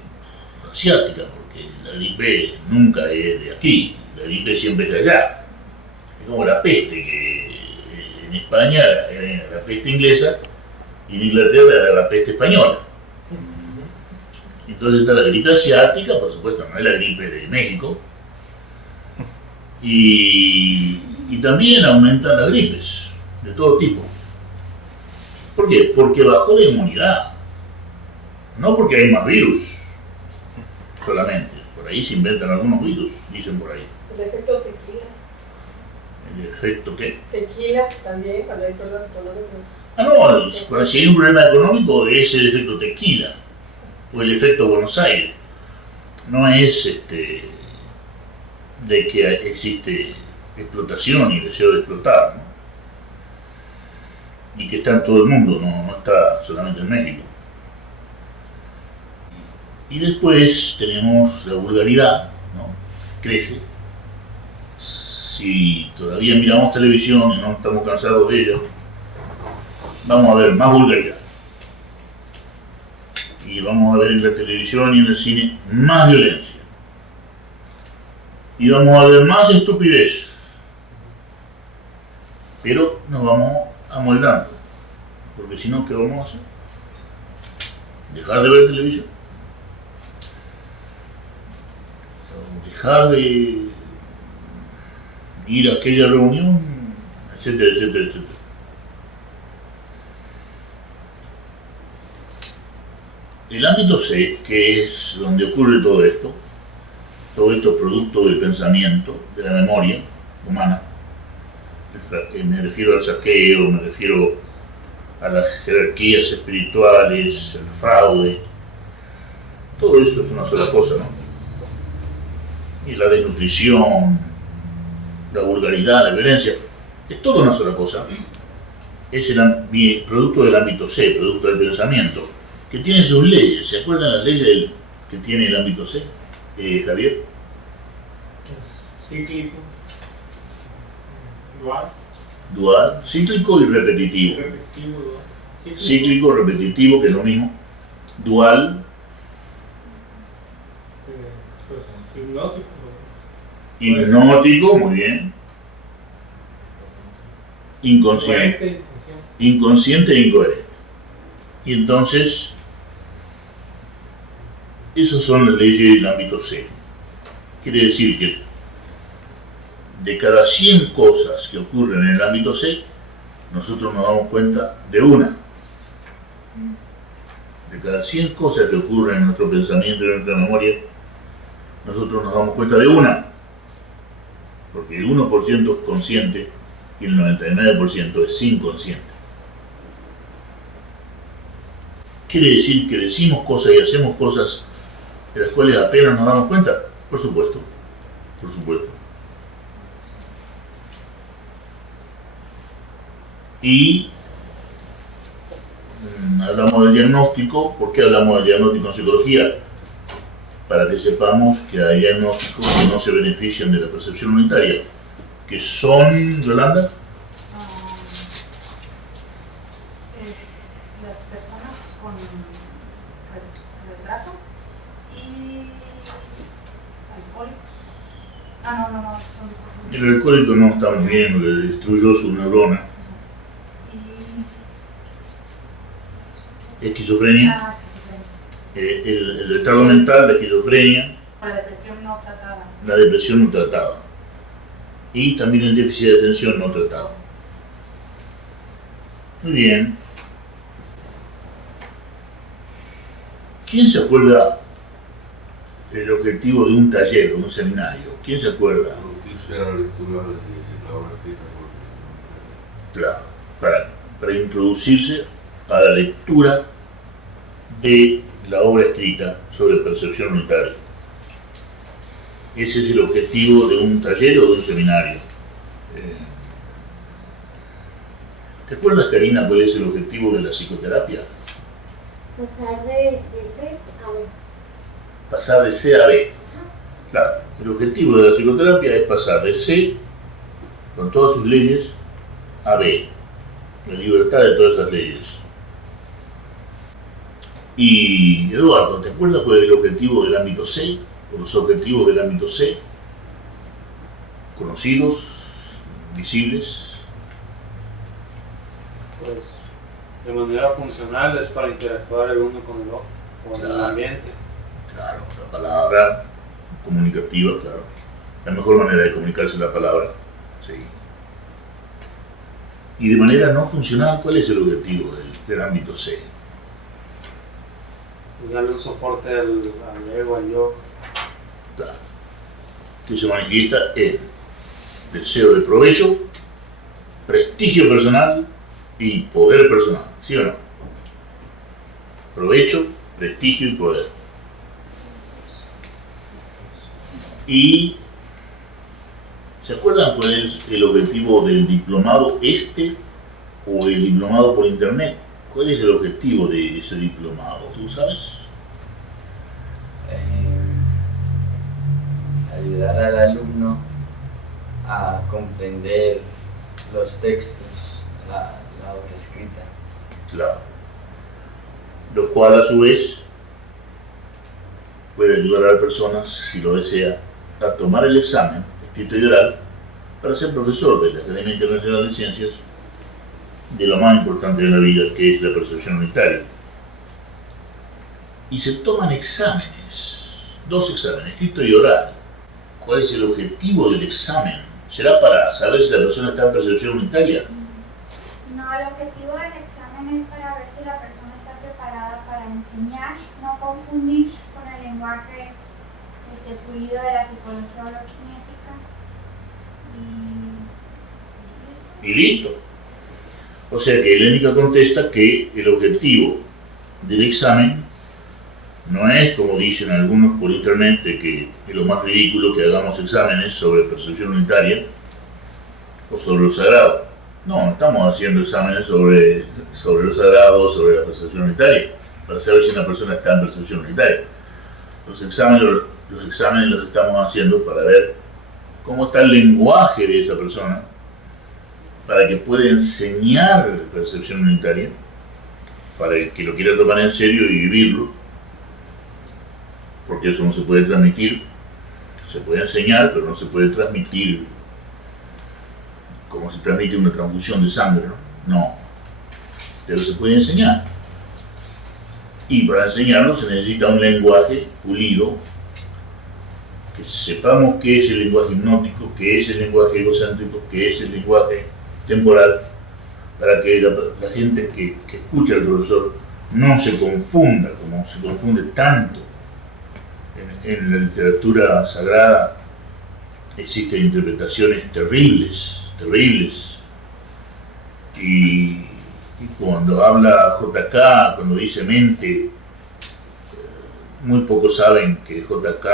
asiática, porque la gripe nunca es de aquí, la gripe siempre es de allá. Es como la peste, que en España era la peste inglesa y en Inglaterra era la peste española. Entonces está la gripe asiática, por supuesto, no es la gripe de México, y también aumentan las gripes de todo tipo. ¿Por qué? Porque bajó la inmunidad. No porque hay más virus solamente. Por ahí se inventan algunos virus, dicen por ahí. El efecto tequila. ¿El efecto qué? Tequila también, cuando hay problemas económicos. No, si hay un problema económico es el efecto tequila o el efecto Buenos Aires. No es de que existe explotación y deseo de explotar, ¿no? Y que está en todo el mundo, no está solamente en México. Y después tenemos la vulgaridad, ¿no? Crece. Si todavía miramos televisión y no estamos cansados de ella, vamos a ver más vulgaridad. Y vamos a ver en la televisión y en el cine más violencia. Y vamos a ver más estupidez. Pero nos vamos amoldando. Porque si no, ¿qué vamos a hacer? ¿Dejar de ver televisión? ¿Dejar de ir a aquella reunión? Etcétera, etcétera, etcétera. El ámbito C, que es donde ocurre todo esto es producto del pensamiento, de la memoria humana. Me refiero al saqueo, me refiero a las jerarquías espirituales, el fraude. Todo eso es una sola cosa, ¿no? Y la desnutrición, la vulgaridad, la violencia, es todo una sola cosa. Es el producto del ámbito C, producto del pensamiento, que tiene sus leyes. ¿Se acuerdan las leyes que tiene el ámbito C, Javier? Cíclico, Dual, cíclico y repetitivo. Cíclico, repetitivo, que es lo mismo. Dual, hipnótico. Hipnótico, muy bien. Inconsciente. Inconsciente e incoherente. Y entonces, esas son las leyes del ámbito C. Quiere decir que de cada 100 cosas que ocurren en el ámbito C, nosotros nos damos cuenta de una. De cada 100 cosas que ocurren en nuestro pensamiento y en nuestra memoria, nosotros nos damos cuenta de una. Porque el 1% es consciente y el 99% es inconsciente. ¿Quiere decir que decimos cosas y hacemos cosas de las cuales apenas nos damos cuenta? Por supuesto, por supuesto. Y hablamos del diagnóstico. ¿Por qué hablamos del diagnóstico en psicología? Para que sepamos que hay diagnósticos que no se benefician de la percepción unitaria, que son, Yolanda, las personas con retraso y El alcohólico no está muy bien, le destruyó su neurona. Esquizofrenia. El retardo mental, la esquizofrenia. La depresión no tratada. La depresión no tratada. Y también el déficit de atención no tratado. Muy bien. ¿Quién se acuerda del objetivo de un taller, de un seminario? ¿Quién se acuerda? Era la lectura de la obra escrita por... Claro, para introducirse a la lectura de la obra escrita sobre percepción unitaria. Ese es el objetivo de un taller o de un seminario. ¿Te acuerdas, Karina, cuál es el objetivo de la psicoterapia? Pasar de C a B. Pasar de C a B. Claro, el objetivo de la psicoterapia es pasar de C, con todas sus leyes, a B. La libertad de todas esas leyes. Y, Eduardo, ¿te acuerdas cuál es el objetivo del ámbito C? ¿O los objetivos del ámbito C? ¿Conocidos? ¿Visibles? Pues de manera funcional es para interactuar el uno con el otro, con el ambiente. Claro, la palabra comunicativa, claro. La mejor manera de comunicarse es la palabra. Sí. Y de manera no funcional, ¿cuál es el objetivo del ámbito C? Pues darle un soporte al ego, al yo. Claro. Que se manifiesta en deseo de provecho, prestigio personal y poder personal, ¿sí o no? Provecho, prestigio y poder. Y ¿se acuerdan cuál es el objetivo del diplomado o el diplomado por internet? ¿Cuál es el objetivo de ese diplomado? ¿Tú sabes? Ayudar al alumno a comprender los textos, la obra escrita. Claro. Lo cual a su vez puede ayudar a la persona, si lo desea, a tomar el examen escrito y oral para ser profesor de la Academia Internacional de Ciencias de lo más importante de la vida, que es la percepción unitaria. Y se toman exámenes, 2 exámenes, escrito y oral. ¿Cuál es el objetivo del examen? ¿Será para saber si la persona está en percepción unitaria? No, el objetivo del examen es para ver si la persona está preparada para enseñar, no confundir con el lenguaje pulido de la psicología holokinética. Y listo. O sea que Helénica contesta que el objetivo del examen no es, como dicen algunos por internet, que es lo más ridículo que hagamos exámenes sobre percepción unitaria o sobre lo sagrado. No estamos haciendo exámenes sobre lo sagrado o sobre la percepción unitaria para saber si una persona está en percepción unitaria. Los exámenes los estamos haciendo para ver cómo está el lenguaje de esa persona, para que pueda enseñar percepción unitaria, para el que lo quiera tomar en serio y vivirlo, porque eso no se puede transmitir. Se puede enseñar, pero no se puede transmitir como se transmite una transfusión de sangre, ¿no? No, pero se puede enseñar. Y para enseñarlo se necesita un lenguaje pulido, que sepamos qué es el lenguaje hipnótico, qué es el lenguaje egocéntrico, qué es el lenguaje temporal, para que la gente que escucha al profesor no se confunda, como se confunde tanto. En la literatura sagrada existen interpretaciones terribles, y cuando habla JK, cuando dice mente, muy pocos saben que JK,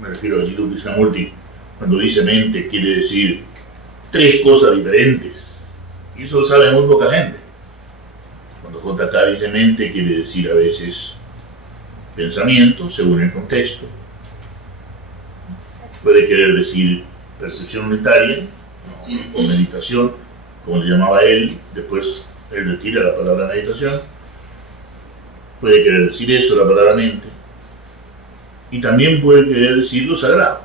me refiero a Jiddu Krishnamurti, cuando dice mente quiere decir 3 cosas diferentes, y eso lo sabe muy poca gente. Cuando JK dice mente quiere decir a veces pensamiento, según el contexto, puede querer decir percepción unitaria, o meditación, como le llamaba él, después él retira la palabra meditación, puede querer decir eso, la palabra mente, y también puede querer decir lo sagrado,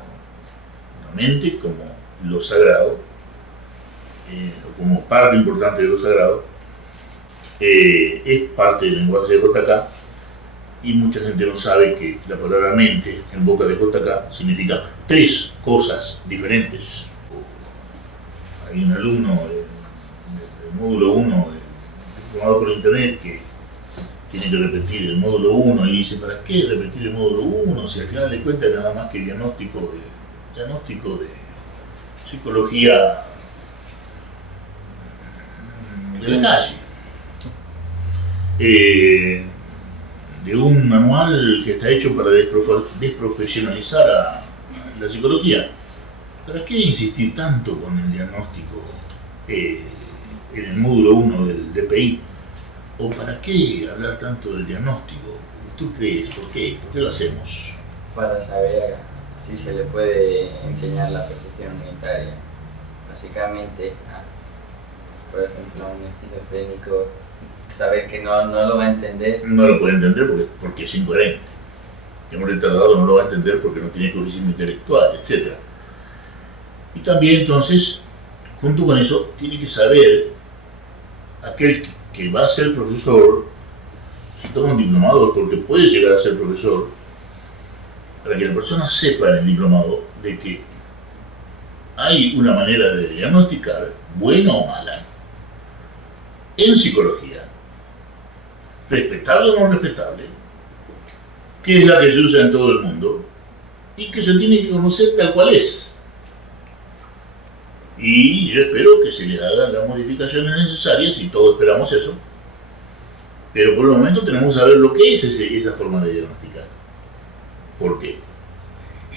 la mente como lo sagrado, como parte importante de lo sagrado, es parte del lenguaje de JK, y mucha gente no sabe que la palabra mente en boca de JK significa tres cosas diferentes. Hay un alumno del módulo 1 diplomado por internet que tiene que repetir el módulo 1 y dice, ¿para qué repetir el módulo 1 si al final de cuentas nada más que diagnóstico de psicología de la calle? De un manual que está hecho para desprofesionalizar a la psicología. ¿Para qué insistir tanto con el diagnóstico en el módulo 1 del DPI? ¿O para qué hablar tanto del diagnóstico? ¿Tú crees? ¿Por qué? ¿Por qué lo hacemos? Para saber si se le puede enseñar la percepción unitaria. Básicamente, por ejemplo, a un esquizofrénico, saber que no lo va a entender. No lo puede entender porque es incoherente. Que un retardado no lo va a entender porque no tiene coeficiente intelectual, etc. Y también, entonces, junto con eso, tiene que saber aquel que va a ser profesor, si toma un diplomado, porque puede llegar a ser profesor, para que la persona sepa en el diplomado de que hay una manera de diagnosticar, buena o mala, en psicología, respetable o no respetable, que es la que se usa en todo el mundo y que se tiene que conocer tal cual es. Y yo espero que se les hagan las modificaciones necesarias, y todos esperamos eso, pero por el momento tenemos que saber lo que es esa forma de diagnosticar. ¿Por qué?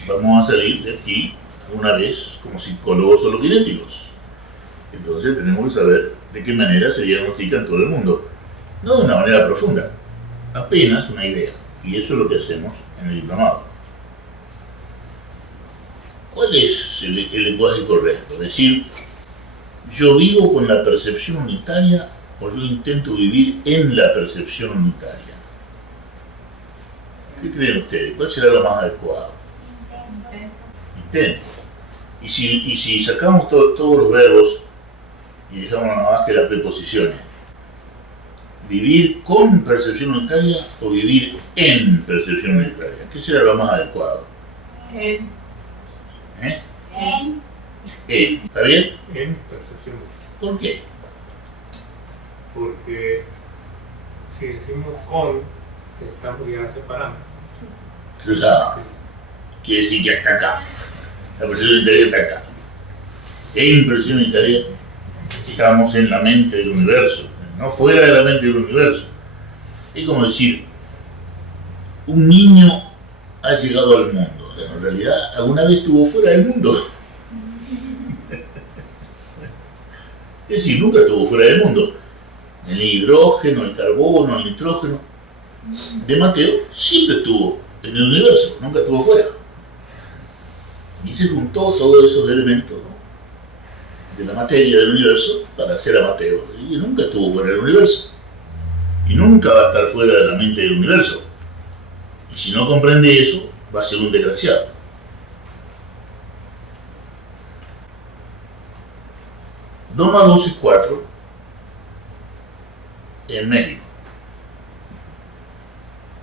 Vamos a salir de aquí una vez como psicólogos holokinéticos. Entonces tenemos que saber de qué manera se diagnostica en todo el mundo. No de una manera profunda, apenas una idea. Y eso es lo que hacemos en el diplomado. ¿Cuál es el lenguaje correcto? Es decir, yo vivo con la percepción unitaria o yo intento vivir en la percepción unitaria. ¿Qué creen ustedes? ¿Cuál será lo más adecuado? Intento. Y si sacamos todos los verbos y dejamos nada más que las preposiciones, ¿vivir con percepción unitaria o vivir en percepción unitaria? ¿Qué será lo más adecuado? ¿Está bien? En percepción. ¿Por qué? Porque si decimos con, que estamos ya separando. Claro. Quiere decir que hasta acá. La percepción unitaria está acá. En percepción unitaria estamos en la mente del universo, no fuera de la mente del universo. Es como decir, un niño ha llegado al mundo. O sea, en realidad, alguna vez estuvo fuera del mundo. Es decir, nunca estuvo fuera del mundo. El hidrógeno, el carbono, el nitrógeno de Mateo siempre estuvo en el universo, nunca estuvo fuera. Y se juntó todos esos elementos, ¿no?, de la materia del universo para hacer a Mateo. Y nunca estuvo fuera del universo. Y nunca va a estar fuera de la mente del universo. Y si no comprende eso, va a ser un desgraciado. Dos más dos es 4 en México.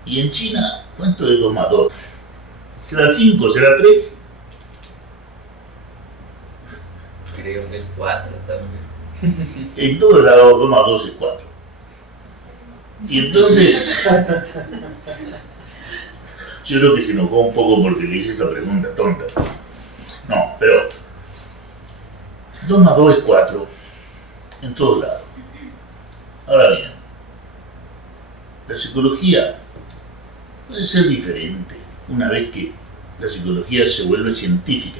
Y en China, ¿cuánto es 2 más 2? ¿Será 5? ¿Será 3? Creo que es 4 también. En todos lados 2 más 2 es 4. Y entonces, yo creo que se enojó un poco porque le hice esa pregunta tonta. No, pero 2 más 2 es 4 en todos lados. Ahora bien, la psicología puede ser diferente una vez que la psicología se vuelve científica.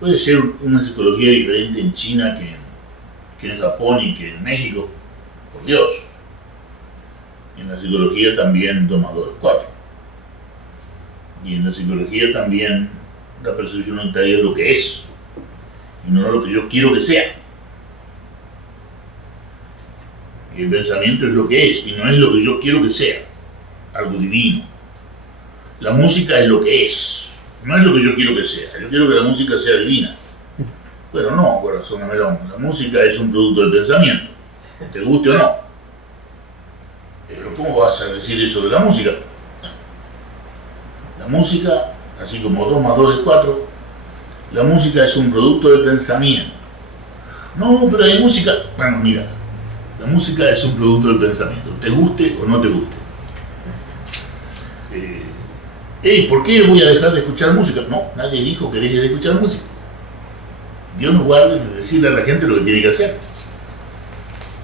Puede ser una psicología diferente en China que en Japón y que en México. Por Dios. En la psicología también 2 más 2 es 4. Y en la psicología también la percepción unitaria es lo que es. Y no lo que yo quiero que sea. Y el pensamiento es lo que es y no es lo que yo quiero que sea. Algo divino. La música es lo que es. No es lo que yo quiero que sea. Yo quiero que la música sea divina. Bueno, no, corazón de melón. La música es un producto del pensamiento, te guste o no. Pero ¿cómo vas a decir eso de la música? La música, así como 2 más 2 es 4, la música es un producto del pensamiento. No, pero hay música. Bueno, mira, la música es un producto del pensamiento, te guste o no te guste. ¿Por qué voy a dejar de escuchar música? No, nadie dijo que deje de escuchar música. Dios nos guarde de decirle a la gente lo que tiene que hacer.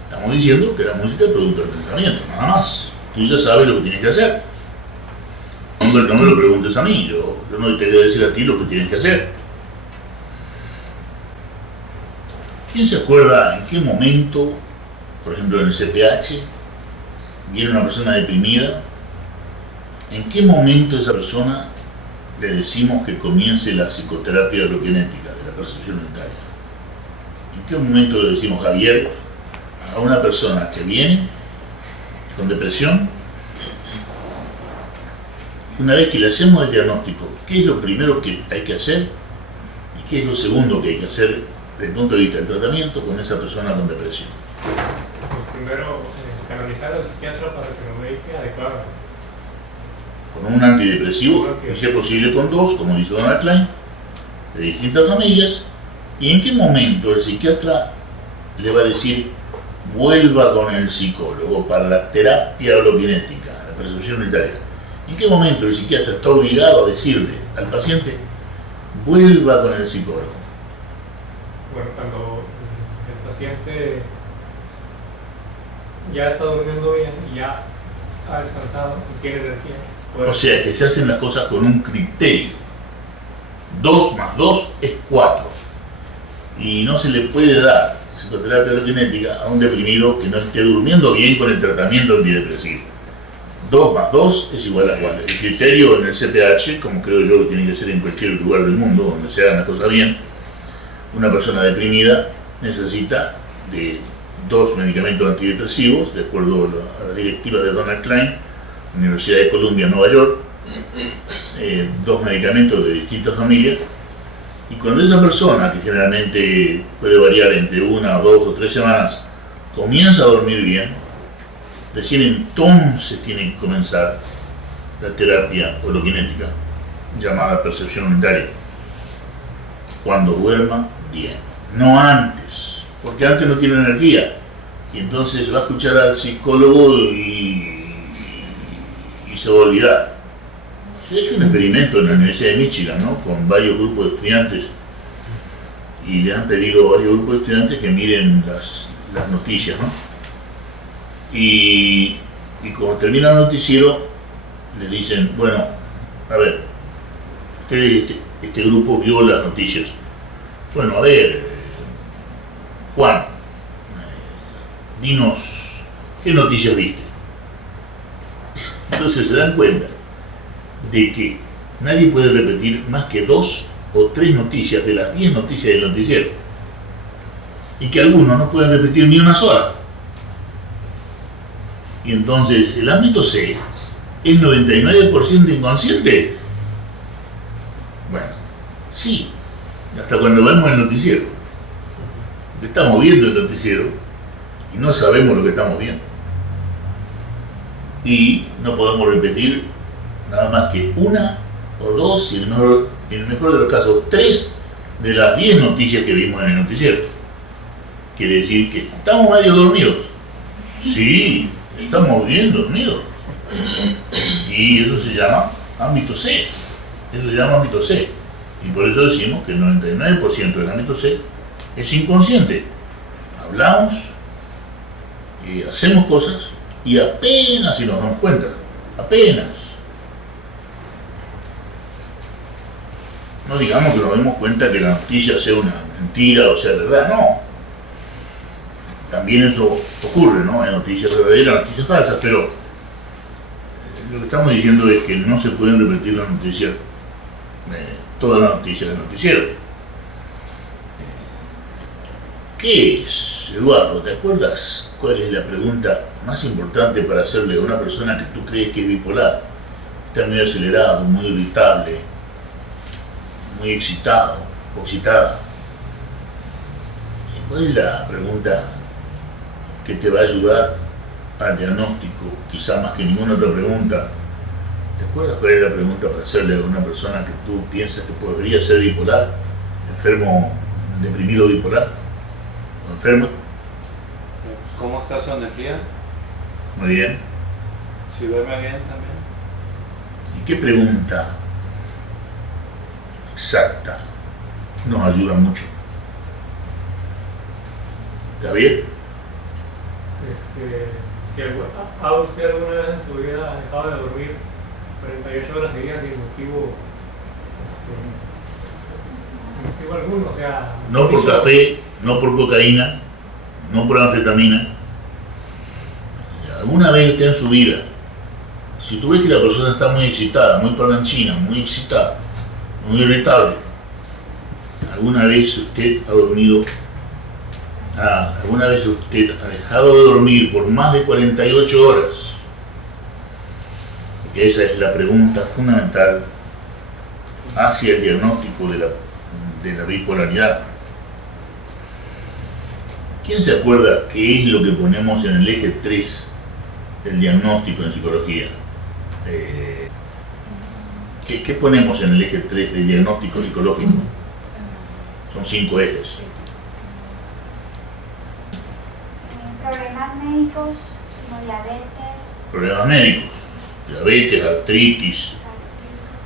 Estamos diciendo que la música es producto del pensamiento, nada más. Tú ya sabes lo que tienes que hacer. No me lo preguntes a mí, yo no te voy a decir a ti lo que tienes que hacer. ¿Quién se acuerda en qué momento, por ejemplo en el CPH, viene una persona deprimida? ¿En qué momento a esa persona le decimos que comience la psicoterapia hologenética de la percepción unitaria? ¿En qué momento le decimos, Javier, a una persona que viene con depresión, una vez que le hacemos el diagnóstico, qué es lo primero que hay que hacer y qué es lo segundo que hay que hacer desde el punto de vista del tratamiento con esa persona con depresión? Primero, canalizar al psiquiatra para que lo medique adecuadamente. Con un antidepresivo, y si es posible con 2, como dice Donald Klein, de distintas familias. ¿Y en qué momento el psiquiatra le va a decir vuelva con el psicólogo para la terapia hologenética, la percepción unitaria? ¿En qué momento el psiquiatra está obligado a decirle al paciente vuelva con el psicólogo? Bueno, cuando el paciente ya está durmiendo bien y ya ha descansado y tiene energía. O sea, que se hacen las cosas con un criterio. 2 más 2 es 4. Y no se le puede dar psicoterapia hologenética a un deprimido que no esté durmiendo bien con el tratamiento antidepresivo. 2 más 2 es igual a 4. El criterio en el CPH, como creo yo que tiene que ser en cualquier lugar del mundo donde se hagan las cosas bien, una persona deprimida necesita de 2 medicamentos antidepresivos, de acuerdo a la directiva de Donald Klein, Universidad de Columbia, Nueva York, 2 medicamentos de distintas familias, y cuando esa persona, que generalmente puede variar entre 1 o 2 o 3 semanas, comienza a dormir bien, recién entonces tiene que comenzar la terapia hologenética, llamada percepción unitaria, cuando duerma bien, no antes, porque antes no tiene energía, y entonces va a escuchar al psicólogo y se va a olvidar. Se ha hecho un experimento en la Universidad de Michigan, ¿no?, con varios grupos de estudiantes, y le han pedido a varios grupos de estudiantes que miren las noticias, ¿no? Y cuando termina el noticiero, les dicen, bueno, a ver, este grupo vio las noticias. Bueno, a ver, Juan, dinos, ¿qué noticias viste? Entonces se dan cuenta de que nadie puede repetir más que 2 o 3 noticias de las 10 noticias del noticiero, y que algunos no pueden repetir ni una sola. Y entonces el ámbito C es 99% inconsciente. Bueno, sí, hasta cuando vemos el noticiero. Estamos viendo el noticiero y no sabemos lo que estamos viendo. Y no podemos repetir nada más que 1 o 2, y en el mejor de los casos 3 de las 10 noticias que vimos en el noticiero. Quiere decir que estamos medio dormidos. Sí, estamos bien dormidos. Y eso se llama ámbito C. Eso se llama ámbito C. Y por eso decimos que el 99% del ámbito C es inconsciente. Hablamos, hacemos cosas y apenas si nos damos cuenta. Apenas. No digamos que nos demos cuenta que la noticia sea una mentira o sea verdad, no. También eso ocurre, ¿no? Hay noticias verdaderas, noticias falsas, pero lo que estamos diciendo es que no se pueden repetir las noticias, todas las noticias del noticiero. ¿Qué es, Eduardo? ¿Te acuerdas cuál es la pregunta más importante para hacerle a una persona que tú crees que es bipolar? Está muy acelerado, muy irritable, muy excitado, o excitada. ¿Cuál es la pregunta que te va a ayudar al diagnóstico, quizá más que ninguna otra pregunta? ¿Te acuerdas cuál es la pregunta para hacerle a una persona que tú piensas que podría ser bipolar, enfermo, deprimido bipolar o enferma? ¿Cómo está su energía? Muy bien. Si duerme bien también. ¿Y qué pregunta exacta nos ayuda mucho? ¿Está bien? Si ¿ha usted alguna vez en su vida dejado de dormir 48 horas seguidas sin motivo alguno? O sea, no por café, no por cocaína, no por anfetamina. Alguna vez usted en su vida, si tú ves que la persona está muy excitada, muy parlanchina, muy excitada, muy irritable, alguna vez usted ha dormido, alguna vez usted ha dejado de dormir por más de 48 horas, porque esa es la pregunta fundamental hacia el diagnóstico de la bipolaridad. ¿Quién se acuerda qué es lo que ponemos en el eje 3 del diagnóstico en psicología? ¿Qué ponemos en el eje 3 del diagnóstico psicológico? Son 5 ejes. Problemas médicos como diabetes. Problemas médicos, diabetes, artritis,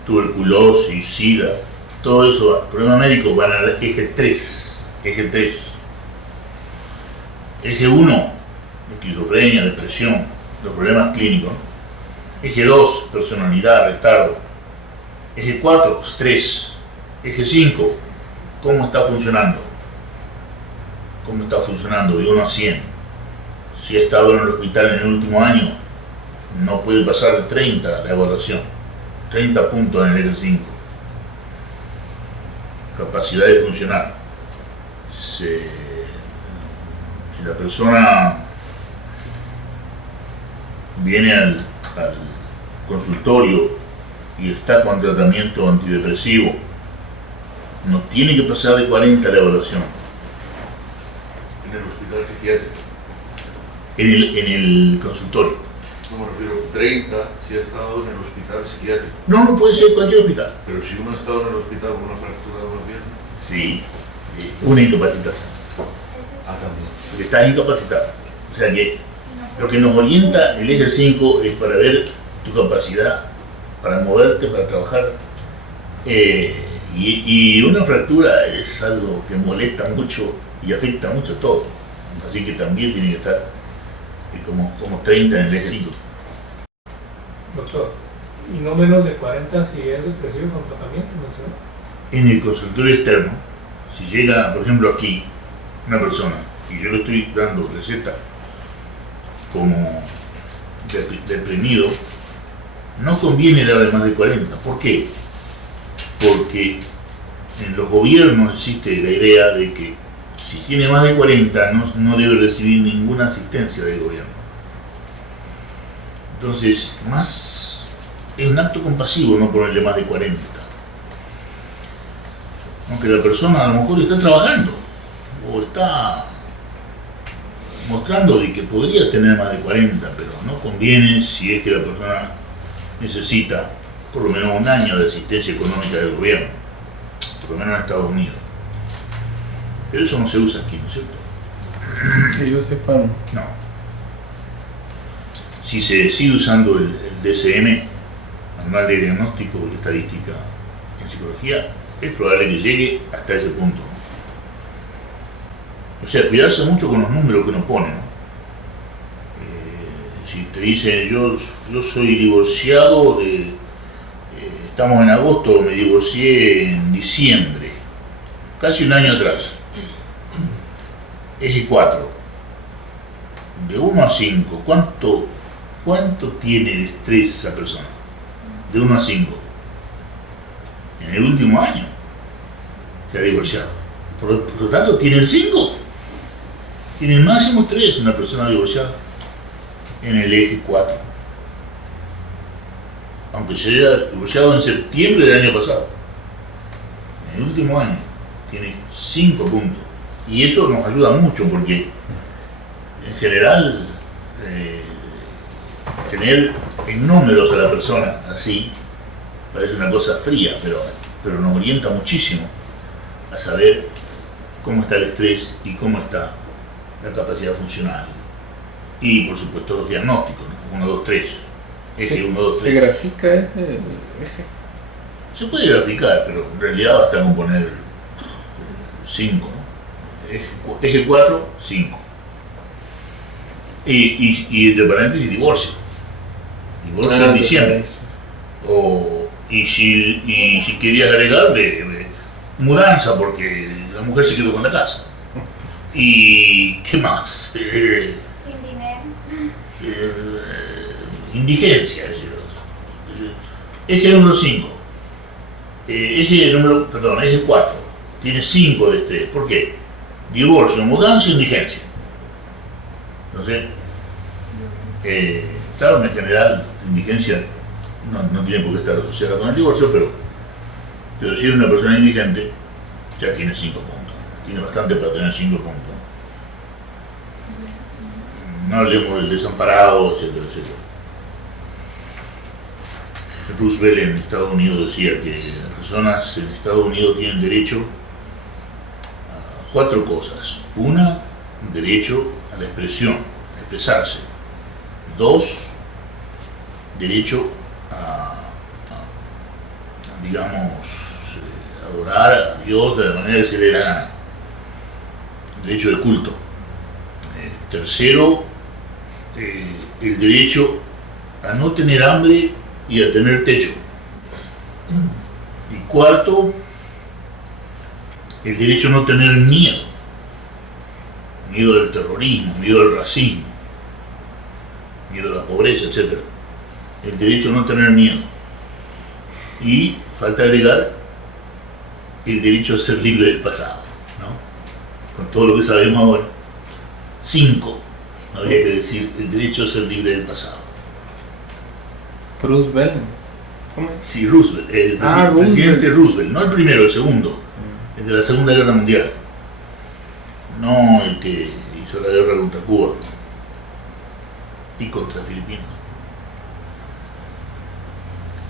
tuberculosis, SIDA, todo eso, problemas médicos van al eje 3. Eje 3. Eje 1, esquizofrenia, depresión, los problemas clínicos. Eje 2, personalidad, retardo. Eje 4, estrés. Eje 5, ¿cómo está funcionando? ¿Cómo está funcionando de 1 a 100? Si ha estado en el hospital en el último año, no puede pasar de 30 la evaluación. 30 puntos en el eje 5. Capacidad de funcionar. Si la persona viene al consultorio y está con tratamiento antidepresivo, no tiene que pasar de 40 la evaluación. En el hospital psiquiátrico. En el consultorio. No me refiero a 30 si ha estado en el hospital psiquiátrico. No puede ser cualquier hospital. Pero si uno ha estado en el hospital con una fractura de una pierna. Sí, una incapacitación. También. Porque estás incapacitado. O sea que lo que nos orienta el eje 5 es para ver tu capacidad para moverte, para trabajar. Y una fractura es algo que molesta mucho y afecta mucho a todo. Así que también tiene que estar como 30 en el eje 5. Doctor, y no menos de 40 si es depresivo con tratamiento, mencionó. En el consultorio externo, si llega, por ejemplo, aquí una persona y yo le estoy dando receta como deprimido, no conviene darle más de 40. ¿Por qué? Porque en los gobiernos existe la idea de que si tiene más de 40 no debe recibir ninguna asistencia del gobierno. Entonces, es un acto compasivo no ponerle más de 40. Aunque la persona a lo mejor está trabajando o está mostrando de que podría tener más de 40, pero no conviene si es que la persona necesita por lo menos 1 año de asistencia económica del gobierno, por lo menos en Estados Unidos. Pero eso no se usa aquí, ¿no es cierto? Que yo sepa, no. No. Si se sigue usando el DSM, Manual de Diagnóstico y Estadística en Psicología, es probable que llegue hasta ese punto. O sea, cuidarse mucho con los números que uno pone, ¿no? Si te dicen, yo soy divorciado, estamos en agosto, me divorcié en diciembre, casi 1 año atrás. Eje 4. De 1 a 5, ¿cuánto tiene de estrés esa persona? De 1 a 5. En el último año se ha divorciado. Por lo tanto, tiene el 5. Tiene el máximo 3 una persona divorciada en el eje 4. Aunque se haya divorciado en septiembre del año pasado. En el último año tiene 5 puntos. Y eso nos ayuda mucho porque en general tener en números a la persona así parece una cosa fría, pero nos orienta muchísimo a saber cómo está el estrés y cómo está la capacidad funcional. Y por supuesto los diagnósticos, ¿no? 1, 2, 3. Eje 1, 2, 3. ¿Se grafica ese eje? Se puede graficar, pero en realidad basta con poner 5, ¿no? Eje 4, 5. Y entre paréntesis, divorcio. Divorcio en diciembre. Y si querías agregarle mudanza, porque la mujer se quedó con la casa. ¿Y qué más? Sin dinero. Indigencia, eje número 5. Eje 4. Tiene 5 de estrés. ¿Por qué? Divorcio, mudanza, indigencia. Entonces, claro, en general, indigencia no tiene por qué estar asociada con el divorcio, pero si es una persona indigente, ya tiene 5 puntos. Tiene bastante para tener 5 puntos. No hablemos del desamparado, etcétera, etcétera. Roosevelt en Estados Unidos decía que las personas en Estados Unidos tienen derecho a 4 cosas. 1, derecho a la expresión, a expresarse. 2, derecho a digamos, adorar a Dios de la manera que se le dé la gana. Derecho de culto. Tercero, el derecho a no tener hambre y a tener techo. Y cuarto, el derecho a no tener miedo. Miedo del terrorismo, miedo del racismo, miedo a la pobreza, etc. El derecho a no tener miedo. Y falta agregar el derecho a ser libre del pasado, ¿no? Con todo lo que sabemos ahora. 5, habría que decir, el derecho a ser libre del pasado. Roosevelt. ¿Cómo es? Sí, Roosevelt, el presidente Roosevelt, no el primero, el segundo, el de la Segunda Guerra Mundial, no el que hizo la guerra contra Cuba y contra Filipinas.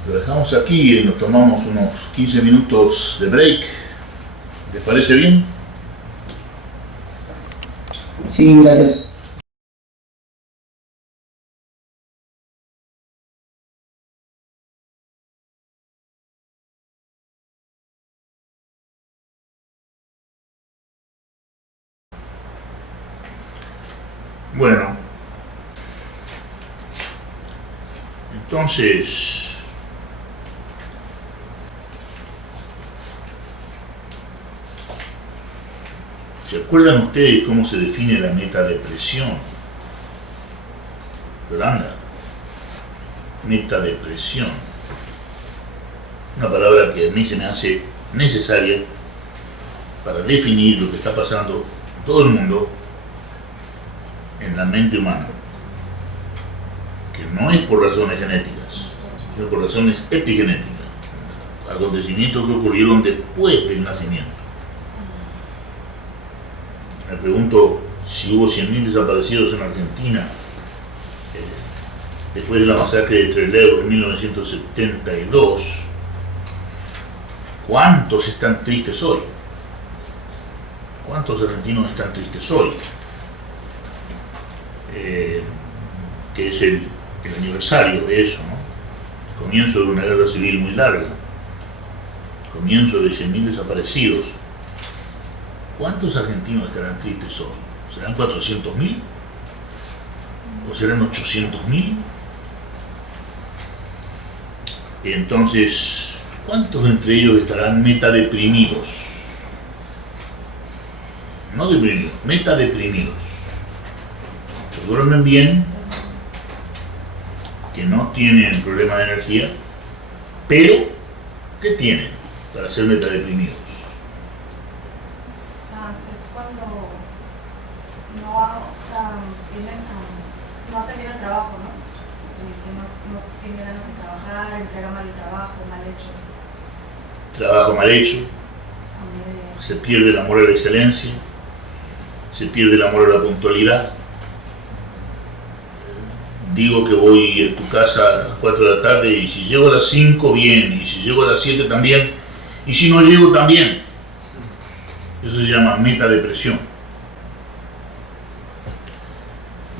Lo dejamos aquí y nos tomamos unos 15 minutos de break. ¿Les parece bien? Sí, gracias. Bueno, entonces, ¿se acuerdan ustedes cómo se define la metadepresión? Yolanda, metadepresión, una palabra que a mí se me hace necesaria para definir lo que está pasando en todo el mundo en la mente humana, que no es por razones genéticas, sino por razones epigenéticas, acontecimientos que ocurrieron después del nacimiento. Me pregunto si hubo 100.000 desaparecidos en Argentina después de la masacre de Trelew en 1972. ¿Cuántos están tristes hoy? ¿Cuántos argentinos están tristes hoy? Que es el aniversario de eso, ¿no? El comienzo de una guerra civil muy larga, el comienzo de 100.000 desaparecidos. ¿Cuántos argentinos estarán tristes hoy? ¿Serán 400.000? ¿O serán 800.000? Entonces, ¿cuántos entre ellos estarán metadeprimidos? No deprimidos, metadeprimidos. Que duermen bien, que no tienen problema de energía, pero ¿qué tienen para ser metadeprimidos? Es cuando no hacen bien el trabajo, ¿no? Que no tiene ganas de trabajar, entrega mal el trabajo, mal hecho. Trabajo mal hecho, se pierde el amor a la excelencia, se pierde el amor a la puntualidad. Digo que voy a tu casa a las 4 de la tarde y si llego a las 5 bien, y si llego a las 7 también, y si no llego también. Eso se llama metadepresión.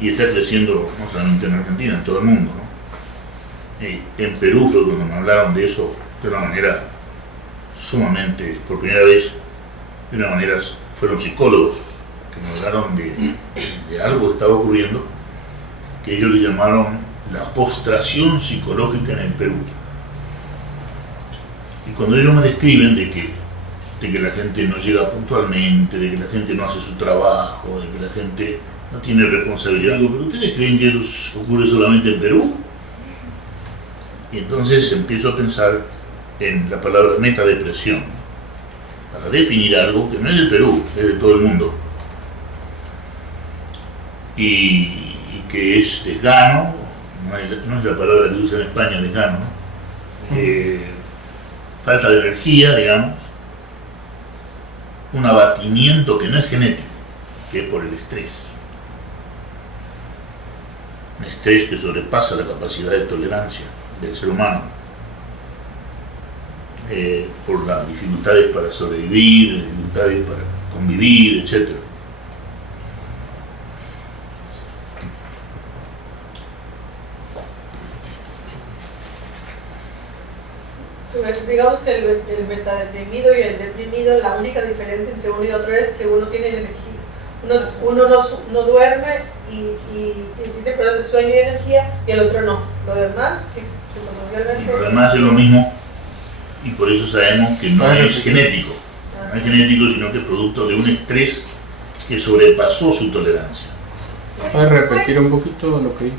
Y está creciendo no solamente en Argentina, en todo el mundo, ¿no? En Perú fue cuando me hablaron de eso de una manera sumamente, por primera vez, de una manera, fueron psicólogos que me hablaron de algo que estaba ocurriendo, que ellos le llamaron la postración psicológica en el Perú. Y cuando ellos me describen de que la gente no llega puntualmente, de que la gente no hace su trabajo, de que la gente no tiene responsabilidad, digo, ¿pero ustedes creen que eso ocurre solamente en Perú? Y entonces empiezo a pensar en la palabra metadepresión, para definir algo que no es del Perú, es de todo el mundo. Y que es desgano, no es la palabra que se usa en España, desgano, ¿no? Falta de energía, digamos, un abatimiento que no es genético, que es por el estrés. Un estrés que sobrepasa la capacidad de tolerancia del ser humano, por las dificultades para sobrevivir, dificultades para convivir, etc. Digamos que el metadeprimido y el deprimido, la única diferencia entre uno y otro es que uno tiene energía. Uno no duerme y tiene problemas de sueño y energía, y el otro no. Lo demás, psicosocialmente. Lo demás es lo mismo, y por eso sabemos que no es genético. No es genético, sino que es producto de un estrés que sobrepasó su tolerancia. ¿Puedes repetir un poquito lo que dijo?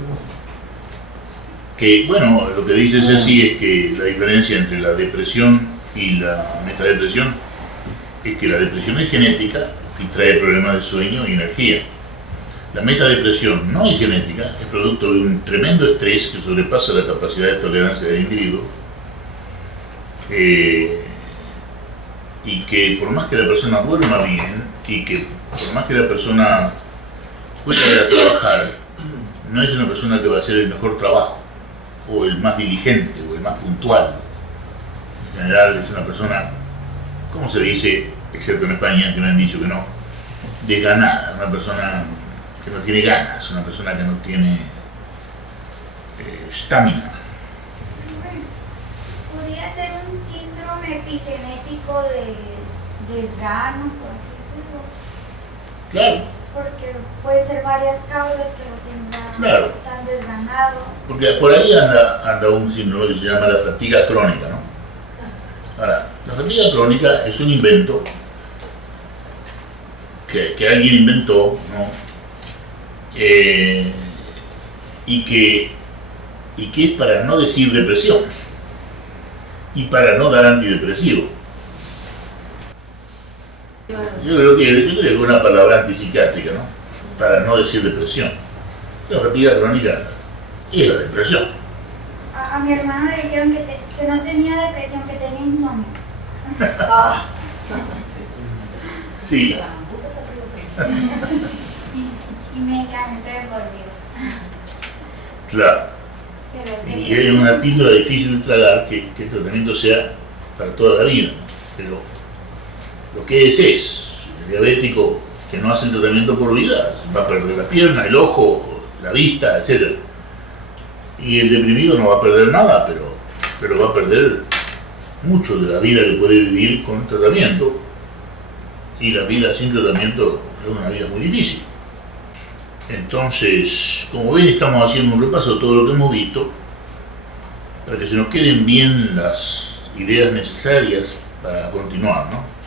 Que, bueno, lo que dice Ceci es que la diferencia entre la depresión y la metadepresión es que la depresión es genética y trae problemas de sueño y energía. La metadepresión no es genética, es producto de un tremendo estrés que sobrepasa la capacidad de tolerancia del individuo, y que por más que la persona duerma bien y que por más que la persona pueda ir a trabajar, no es una persona que va a hacer el mejor trabajo, o el más diligente, o el más puntual. En general es una persona, ¿cómo se dice? Excepto en España, que me han dicho que no, desganada, una persona que no tiene ganas, una persona que no tiene estamina. ¿Podría ser un síndrome epigenético de desgano, por así decirlo? Claro. Porque puede ser varias causas que lo tengan Claro. tan desganado. Porque por ahí anda un síndrome que se llama la fatiga crónica, ¿no? Ahora, la fatiga crónica es un invento que alguien inventó, ¿no? Y que es para no decir depresión y para no dar antidepresivo. Yo creo que es una palabra antipsiquiátrica, ¿no? Para no decir depresión. La fatiga crónica es la depresión. A mi hermano le dijeron que no tenía depresión, que tenía insomnio. Sí. Y medicamento de por vida. Claro. Pero Y es una píldora difícil de tragar que el tratamiento sea para toda la vida, ¿no? Pero lo que es el diabético que no hace el tratamiento por vida, va a perder la pierna, el ojo, la vista, etc. Y el deprimido no va a perder nada, pero va a perder mucho de la vida que puede vivir con el tratamiento. Y la vida sin tratamiento es una vida muy difícil. Entonces, como ven, estamos haciendo un repaso de todo lo que hemos visto para que se nos queden bien las ideas necesarias para continuar, ¿no?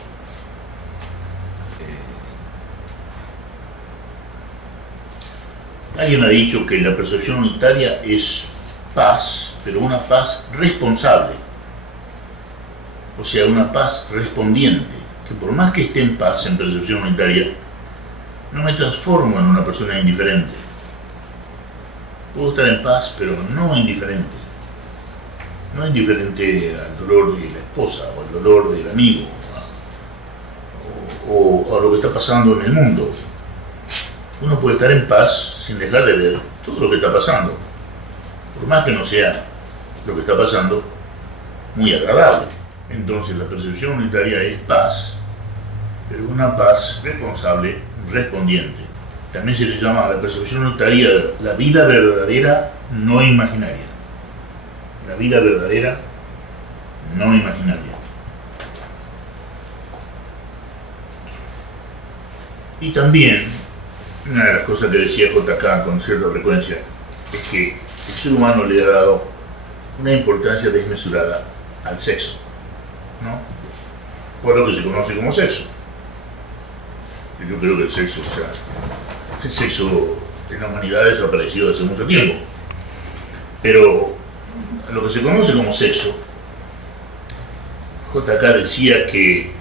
Alguien ha dicho que la percepción unitaria es paz, pero una paz responsable, o sea, una paz respondiente, que por más que esté en paz en percepción unitaria, no me transformo en una persona indiferente. Puedo estar en paz, pero no indiferente. No indiferente al dolor de la esposa, o al dolor del amigo, o a lo que está pasando en el mundo. uno puede estar en paz sin dejar de ver todo lo que está pasando, por más que no sea lo que está pasando muy agradable. Entonces la percepción unitaria es paz, pero una paz responsable, respondiente. También se le llama a la percepción unitaria la vida verdadera no imaginaria. La vida verdadera no imaginaria. Y también, una de las cosas que decía JK con cierta frecuencia, es que el ser humano le ha dado una importancia desmesurada al sexo, ¿no? Por lo que se conoce como sexo. Yo creo que el sexo en la humanidad ha desaparecido hace mucho tiempo. Pero lo que se conoce como sexo, JK decía que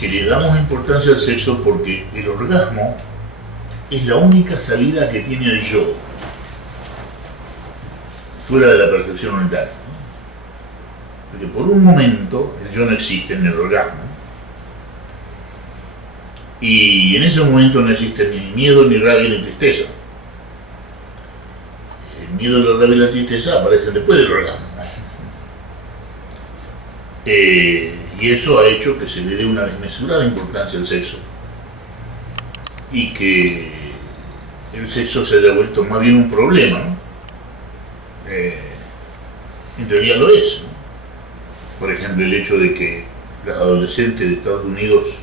le damos importancia al sexo porque el orgasmo es la única salida que tiene el yo, fuera de la percepción unitaria, ¿no? Porque por un momento el yo no existe en el orgasmo, y en ese momento no existe ni miedo, ni rabia, ni tristeza. El miedo, la rabia y la tristeza aparecen después del orgasmo. Y eso ha hecho que se le dé una desmesurada importancia al sexo y que el sexo se haya vuelto más bien un problema, ¿no? En realidad lo es, ¿no? Por ejemplo, el hecho de que las adolescentes de Estados Unidos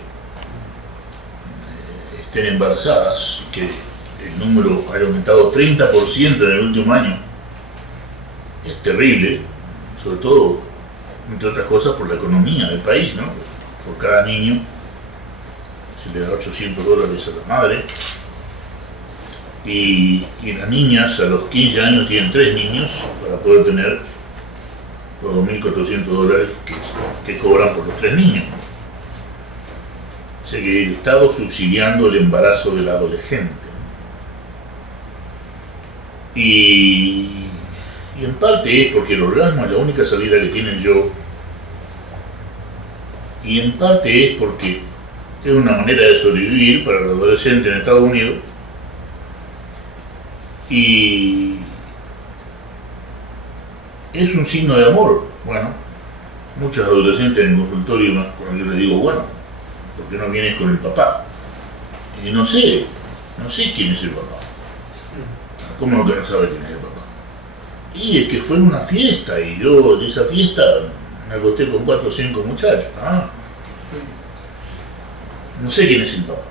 estén embarazadas, que el número ha aumentado 30% en el último año, es terrible, sobre todo, entre otras cosas, por la economía del país, ¿no? Por cada niño se le da $800 a la madre, y las niñas a los 15 años tienen 3 niños para poder tener los $2.400 que cobran por los 3 niños. O sea que el Estado subsidiando el embarazo del adolescente. Y en parte es porque el orgasmo es la única salida que tiene el yo, y en parte es porque es una manera de sobrevivir para el adolescente en Estados Unidos, y es un signo de amor. Bueno, muchos adolescentes en el consultorio, cuando yo les digo, bueno, ¿por qué no vienes con el papá? Y no sé quién es el papá. ¿Cómo que no sabe quién es el papá? Y es que fue en una fiesta, y yo de esa fiesta me acosté con 4 o 5 muchachos. No sé quién es el papá.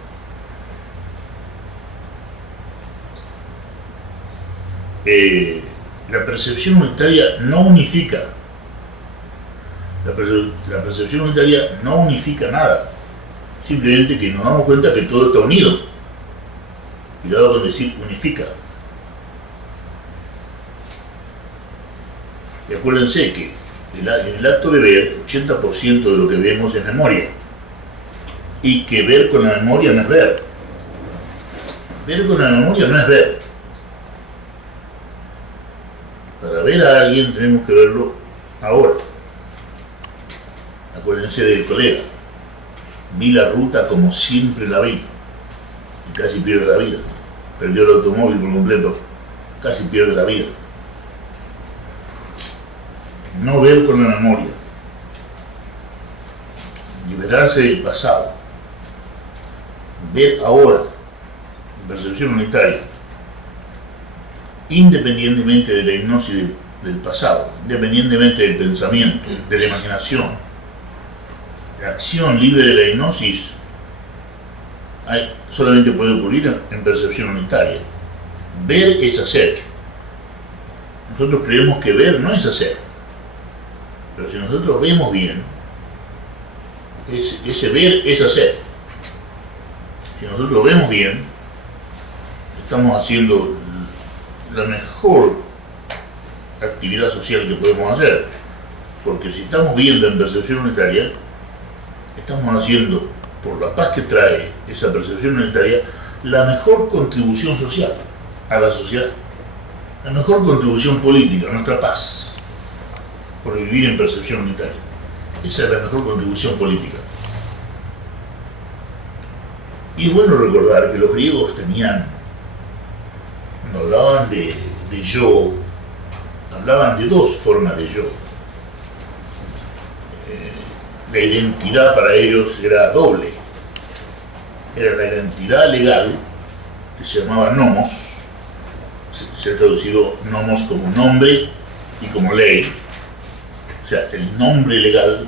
La percepción unitaria no unifica. La percepción unitaria no unifica nada. Simplemente que nos damos cuenta que todo está unido. Cuidado con decir unifica. Y acuérdense que en el acto de ver, 80% de lo que vemos es memoria. Y que ver con la memoria no es ver. Ver con la memoria no es ver. Para ver a alguien tenemos que verlo ahora. Acuérdense del colega. Vi la ruta como siempre la vi. Y casi pierde la vida. Perdió el automóvil por completo. Casi pierde la vida. No ver con la memoria. Liberarse del pasado. Ver ahora. Percepción unitaria. Independientemente de la hipnosis del pasado, independientemente del pensamiento, de la imaginación, la acción libre de la hipnosis solamente puede ocurrir en percepción unitaria. Ver es hacer. Nosotros creemos que ver no es hacer, pero si nosotros vemos bien, ese ver es hacer. Si nosotros vemos bien, estamos haciendo la mejor actividad social que podemos hacer, porque si estamos viendo en percepción unitaria, estamos haciendo, por la paz que trae esa percepción unitaria, la mejor contribución social a la sociedad, la mejor contribución política a nuestra paz, por vivir en percepción unitaria. Esa es la mejor contribución política. Y es bueno recordar que los griegos tenían, cuando hablaban de yo, hablaban de dos formas de yo. La identidad para ellos era doble. Era la identidad legal, que se llamaba nomos, se ha traducido nomos como nombre y como ley. O sea, el nombre legal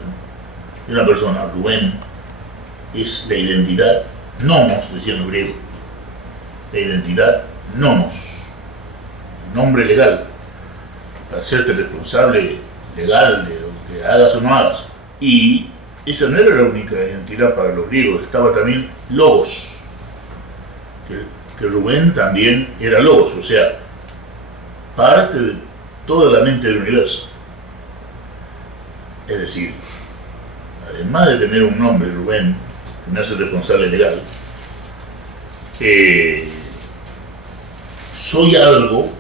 de una persona, Rubén, es la identidad nomos, decían los griegos. La identidad nomos, nombre legal, para hacerte responsable legal de lo que hagas o no hagas. Y esa no era la única identidad para los griegos, estaba también logos, que Rubén también era logos, o sea, parte de toda la mente del universo. Es decir, además de tener un nombre, Rubén, que me hace responsable legal, soy algo,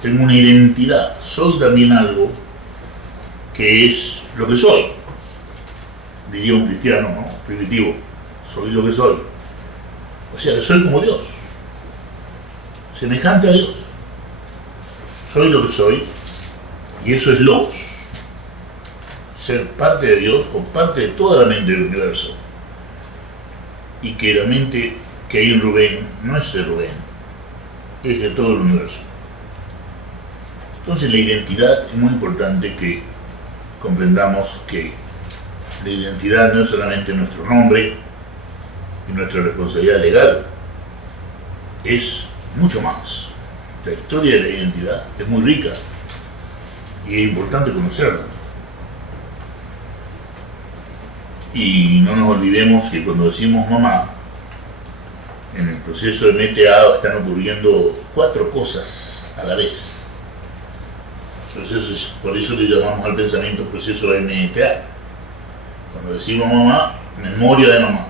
tengo una identidad, soy también algo que es lo que soy, diría un cristiano, ¿no? Primitivo, soy lo que soy. O sea, que soy como Dios, semejante a Dios. Soy lo que soy, y eso es logos. Ser parte de Dios o parte de toda la mente del universo. Y que la mente que hay en Rubén no es de Rubén, es de todo el universo. Entonces la identidad es muy importante que comprendamos que la identidad no es solamente nuestro nombre y nuestra responsabilidad legal, es mucho más. La historia de la identidad es muy rica y es importante conocerla. Y no nos olvidemos que cuando decimos mamá, en el proceso de MTA están ocurriendo 4 cosas a la vez. Por eso le llamamos al pensamiento proceso MTA. Cuando decimos mamá, memoria de mamá.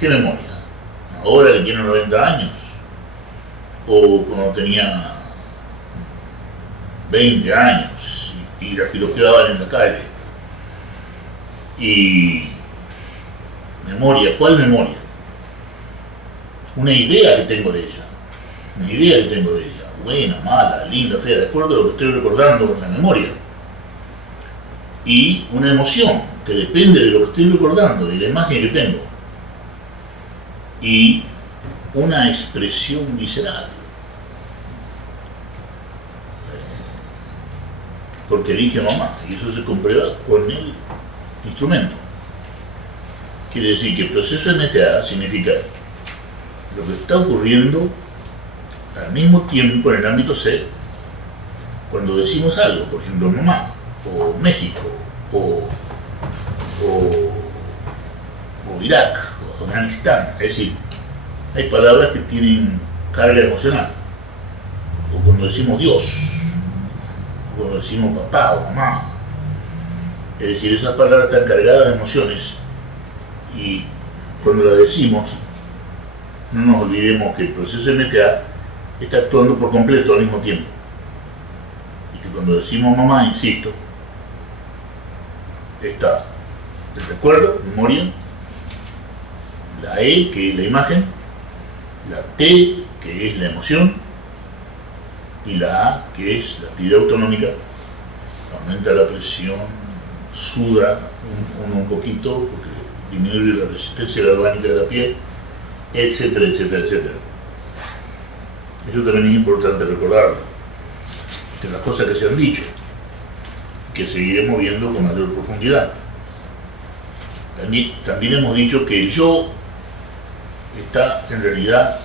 ¿Qué memoria? Ahora que tiene 90 años. O cuando tenía 20 años y la piropeaban en la calle. Y memoria, ¿cuál memoria? Una idea que tengo de ella. Una idea que tengo de ella. Buena, mala, linda, fea, de acuerdo a lo que estoy recordando en la memoria. Y una emoción que depende de lo que estoy recordando, de la imagen que tengo. Y una expresión visceral. Porque dije mamá, y eso se comprueba con el instrumento. Quiere decir que el proceso de MTA significa lo que está ocurriendo al mismo tiempo en el ámbito C, cuando decimos algo, por ejemplo mamá, o México, o Irak, o Afganistán. Es decir, hay palabras que tienen carga emocional. O cuando decimos Dios, o cuando decimos papá o mamá. Es decir, esas palabras están cargadas de emociones y cuando las decimos, no nos olvidemos que el proceso de MTA está actuando por completo al mismo tiempo. Y que cuando decimos mamá, insisto, está el recuerdo, memoria, la E, que es la imagen, la T, que es la emoción, y la A, que es la actividad autonómica. Aumenta la presión, suda uno un poquito, porque disminuye la resistencia galvánica de la piel, etcétera, etcétera, etcétera. Eso también es importante recordarlo, de las cosas que se han dicho, que seguiremos viendo con mayor profundidad. También hemos dicho que el yo está en realidad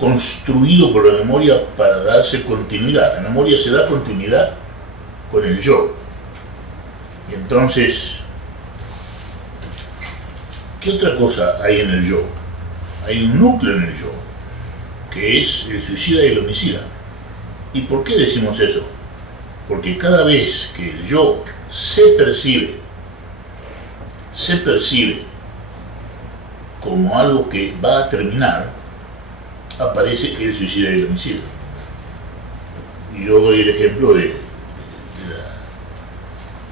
construido por la memoria para darse continuidad. La memoria se da continuidad con el yo. Y entonces, ¿qué otra cosa hay en el yo? Hay un núcleo en el yo, que es el suicida y el homicida. ¿Y por qué decimos eso? Porque cada vez que el yo se percibe como algo que va a terminar, aparece el suicida y el homicida. Y yo doy el ejemplo de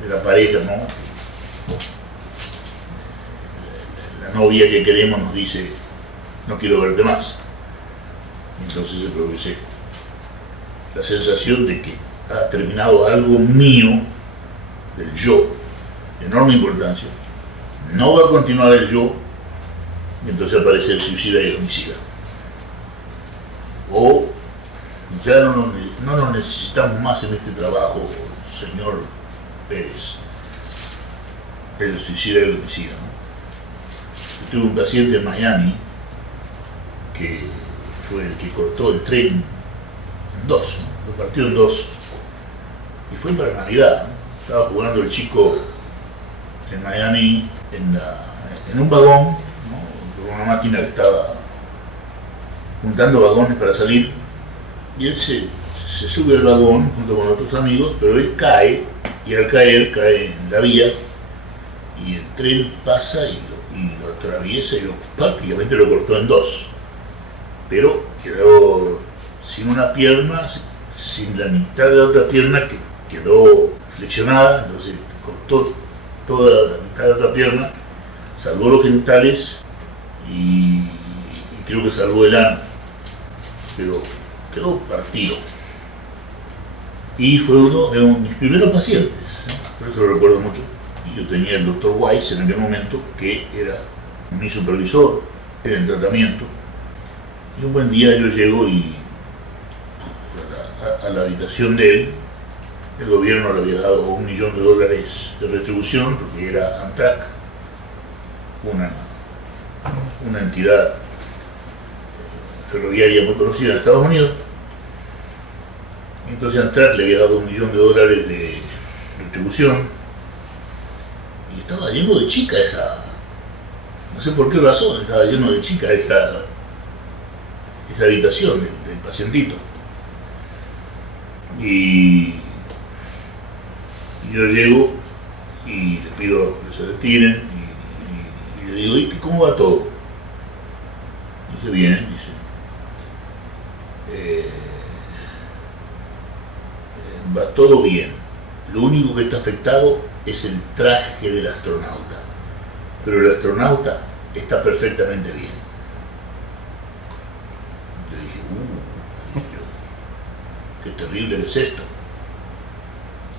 la pareja, ¿no? novia que queremos nos dice, no quiero verte más. Entonces se produce la sensación de que ha terminado algo mío, del yo, de enorme importancia. No va a continuar el yo, y entonces aparece el suicida y el homicida. O ya no nos necesitamos más en este trabajo, señor Pérez, el suicida y el homicida, ¿no? Yo tuve un paciente en Miami que fue el que cortó el tren en dos, ¿no? Lo partió en dos, y fue para Navidad, ¿no? Estaba jugando el chico en Miami en un vagón, ¿no? Con una máquina que estaba juntando vagones para salir, y él se sube al vagón junto con otros amigos, pero él cae, y al caer cae en la vía, y el tren pasa y lo atraviesa y prácticamente lo cortó en dos, pero quedó sin una pierna, sin la mitad de la otra pierna, que quedó flexionada, entonces cortó toda la mitad de la otra pierna, salvó los genitales y creo que salvó el ano, pero quedó partido. Y fue uno de mis primeros pacientes, ¿eh? Por eso lo recuerdo mucho. Y yo tenía el doctor Weiss en aquel momento, que era mi supervisor en el tratamiento. Y un buen día yo llego y a la habitación de él, el gobierno le había dado $1 millón de retribución, porque era Amtrak, una entidad ferroviaria muy conocida en Estados Unidos. Entonces Amtrak le había dado $1 millón de retribución, y estaba lleno de chicas no sé por qué razón, estaba lleno de chicas esa habitación del pacientito. Y yo llego y le pido que se retiren y le digo, ¿y cómo va todo? Dice, bien, dice. Va todo bien. Lo único que está afectado es el traje del astronauta, pero el astronauta está perfectamente bien. Yo dije, qué terrible que es esto.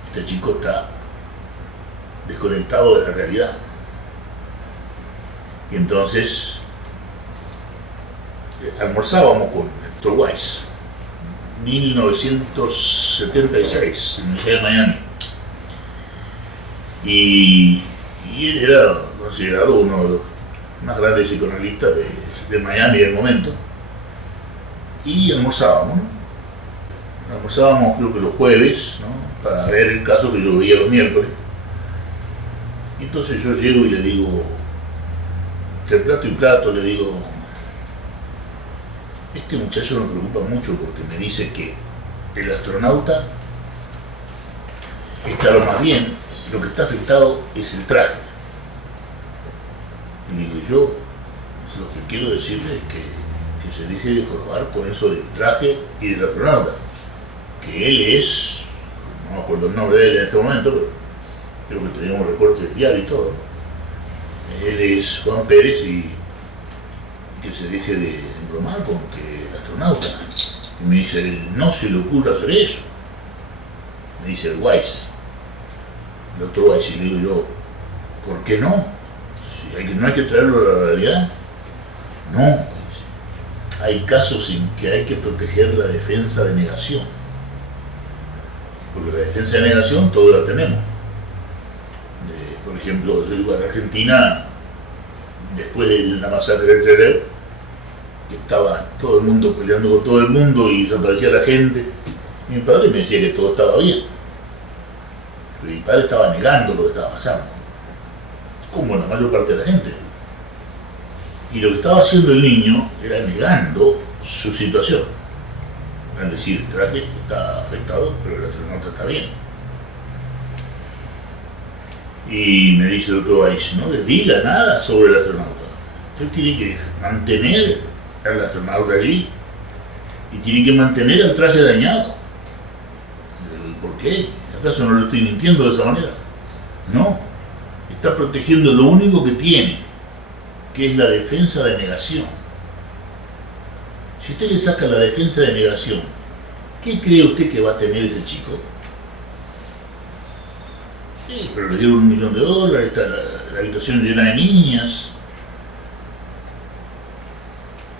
Este chico está desconectado de la realidad. Y entonces almorzábamos con el Dr. Weiss, 1976, en la Universidad de Miami. Y él era considerado uno de los más grandes psicoanalistas de Miami del momento. Y almorzábamos, ¿no? Almorzábamos creo que los jueves, ¿no? Para ver el caso que yo veía los miércoles. Y entonces yo llego y le digo, entre plato y plato, le digo, este muchacho me preocupa mucho porque me dice que el astronauta está lo más bien, lo que está afectado es el traje. Y digo, yo lo que quiero decirle es que se deje de jorobar con eso del traje y del astronauta, que él es, no me acuerdo el nombre de él en este momento, pero creo que teníamos recortes de diario y todo, él es Juan Pérez, y que se deje de embromar con que el astronauta. Y me dice, no se le ocurra hacer eso. Me dice el Weiss, el doctor Weiss, y le digo yo, ¿por qué no? Si no hay que traerlo a la realidad. No, hay casos en que hay que proteger la defensa de negación, porque la defensa de negación todos la tenemos. Por ejemplo, yo iba a la Argentina después de la masacre del Trelew, que estaba todo el mundo peleando con todo el mundo y desaparecía la gente. Mi padre me decía que todo estaba bien, pero mi padre estaba negando lo que estaba pasando, como la mayor parte de la gente. Y lo que estaba haciendo el niño era negando su situación. Es decir, el traje está afectado, pero el astronauta está bien. Y me dice el doctor Weiss, no le diga nada sobre el astronauta. Usted tiene que mantener al astronauta allí y tiene que mantener el traje dañado. ¿Y por qué? ¿Acaso no lo estoy mintiendo de esa manera? No, está protegiendo lo único que tiene, que es la defensa de negación. Si usted le saca la defensa de negación, ¿qué cree usted que va a tener ese chico? Sí, pero le dieron $1 millón, está la habitación llena de niñas.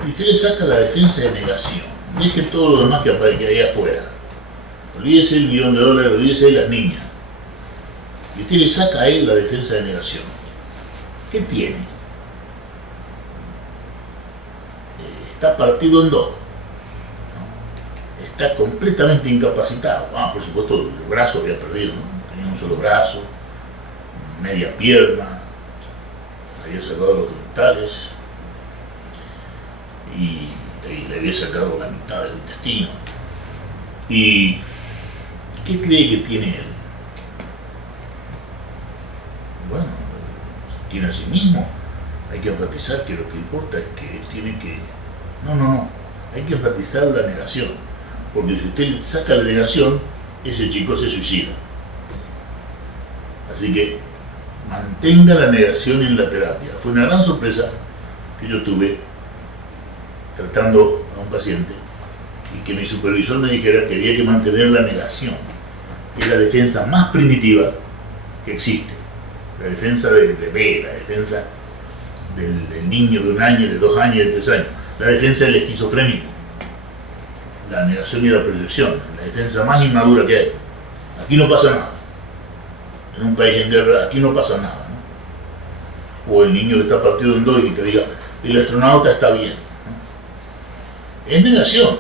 Y usted le saca la defensa de negación. Deje todo lo demás que hay afuera. Olvídese el $1 millón, olvídese de las niñas. Y usted le saca a él la defensa de negación. ¿Qué tiene? Está partido en dos. Está completamente incapacitado. Por supuesto, el brazo había perdido, ¿no? Tenía un solo brazo, media pierna, había sacado los genitales y le había sacado la mitad del intestino. ¿Y qué cree que tiene él? Bueno, tiene a sí mismo. Hay que enfatizar que lo que importa es que él tiene que... No. Hay que enfatizar la negación. Porque si usted le saca la negación, ese chico se suicida. Así que mantenga la negación en la terapia. Fue una gran sorpresa que yo tuve tratando a un paciente y que mi supervisor me dijera que había que mantener la negación, que es la defensa más primitiva que existe. La defensa del bebé, la defensa del niño de 1 año, de 2 años, de 3 años. La defensa del esquizofrénico. La negación y la proyección. La defensa más inmadura que hay. Aquí no pasa nada. En un país en guerra, aquí no pasa nada, ¿no? O el niño que está partido en dos y que diga, el astronauta está bien, ¿no? Es negación.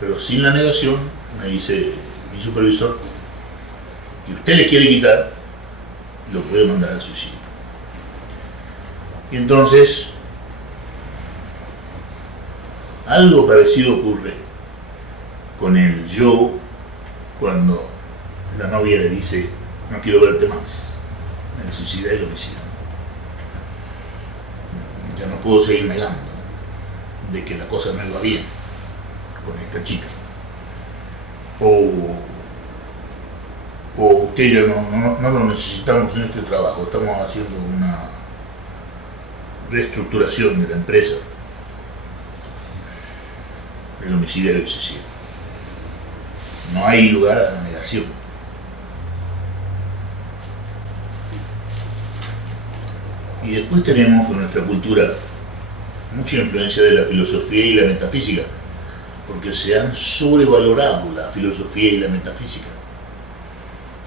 Pero sin la negación, me dice mi supervisor, que usted le quiere quitar, lo puede mandar al suicidio. Y entonces, algo parecido ocurre con el yo cuando la novia le dice, no quiero verte más, me suicida y lo homicida. Ya no puedo seguir negando de que la cosa no iba bien con esta chica. O usted ya no lo necesitamos en este trabajo, estamos haciendo una reestructuración de la empresa. El homicidio y el suicidio. No hay lugar a la negación. Y después tenemos en nuestra cultura mucha influencia de la filosofía y la metafísica, porque se han sobrevalorado la filosofía y la metafísica.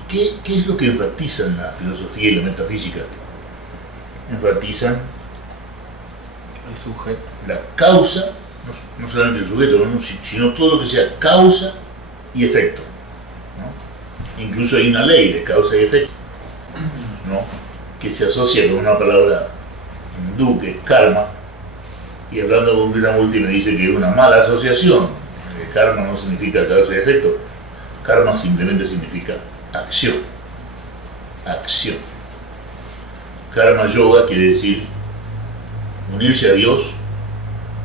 ¿Qué es lo que enfatizan la filosofía y la metafísica? Enfatizan el sujeto, la causa, no solamente el sujeto, ¿no? Sino todo lo que sea causa y efecto, ¿no? Incluso hay una ley de causa y efecto, ¿no? Que se asocia con una palabra hindú que es karma, y hablando con Krishnamurti me dice que es una mala asociación. Karma no significa causa y efecto, karma simplemente significa acción. Karma yoga quiere decir unirse a Dios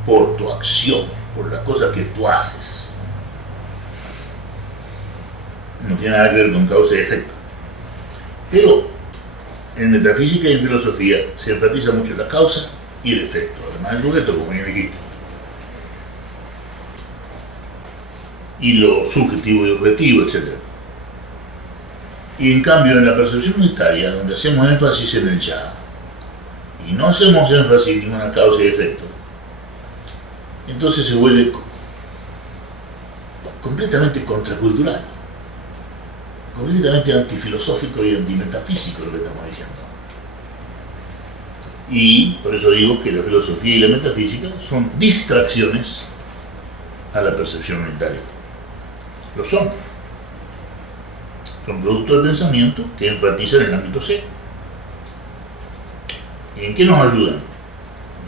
por tu acción, por las cosas que tú haces. No tiene nada que ver con causa y efecto. Pero en metafísica y en filosofía se enfatiza mucho la causa y el efecto, además del sujeto, como ya dijiste. Y lo subjetivo y objetivo, etc. Y en cambio en la percepción unitaria, donde hacemos énfasis en el ya, y no hacemos énfasis en ninguna causa y efecto, entonces se vuelve completamente contracultural, completamente antifilosófico y antimetafísico lo que estamos diciendo. Y por eso digo que la filosofía y la metafísica son distracciones a la percepción unitaria. Lo son. Son productos de pensamiento que enfatizan el ámbito C. ¿Y en qué nos ayudan?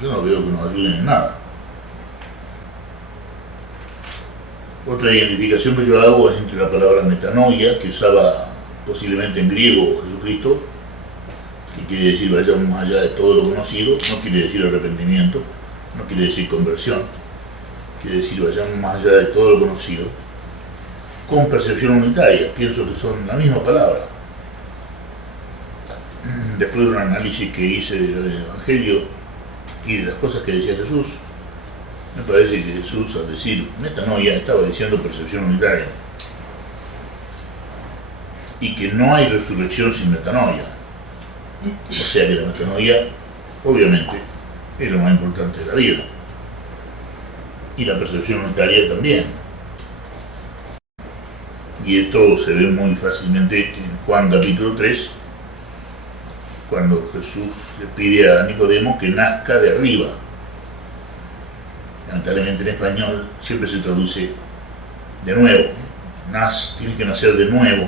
Yo no veo que nos ayuden en nada. Otra identificación que yo hago es entre la palabra metanoia, que usaba posiblemente en griego Jesucristo, que quiere decir vayamos más allá de todo lo conocido, no quiere decir arrepentimiento, no quiere decir conversión, quiere decir vayamos más allá de todo lo conocido, con percepción unitaria. Pienso que son la misma palabra. Después de un análisis que hice del Evangelio, y de las cosas que decía Jesús. Me parece que Jesús, al decir metanoia, estaba diciendo percepción unitaria. Y que no hay resurrección sin metanoia. O sea que la metanoia, obviamente, es lo más importante de la vida. Y la percepción unitaria también. Y esto se ve muy fácilmente en Juan capítulo 3, cuando Jesús le pide a Nicodemo que nazca de arriba. Lamentablemente en español siempre se traduce de nuevo. Tienes que nacer de nuevo.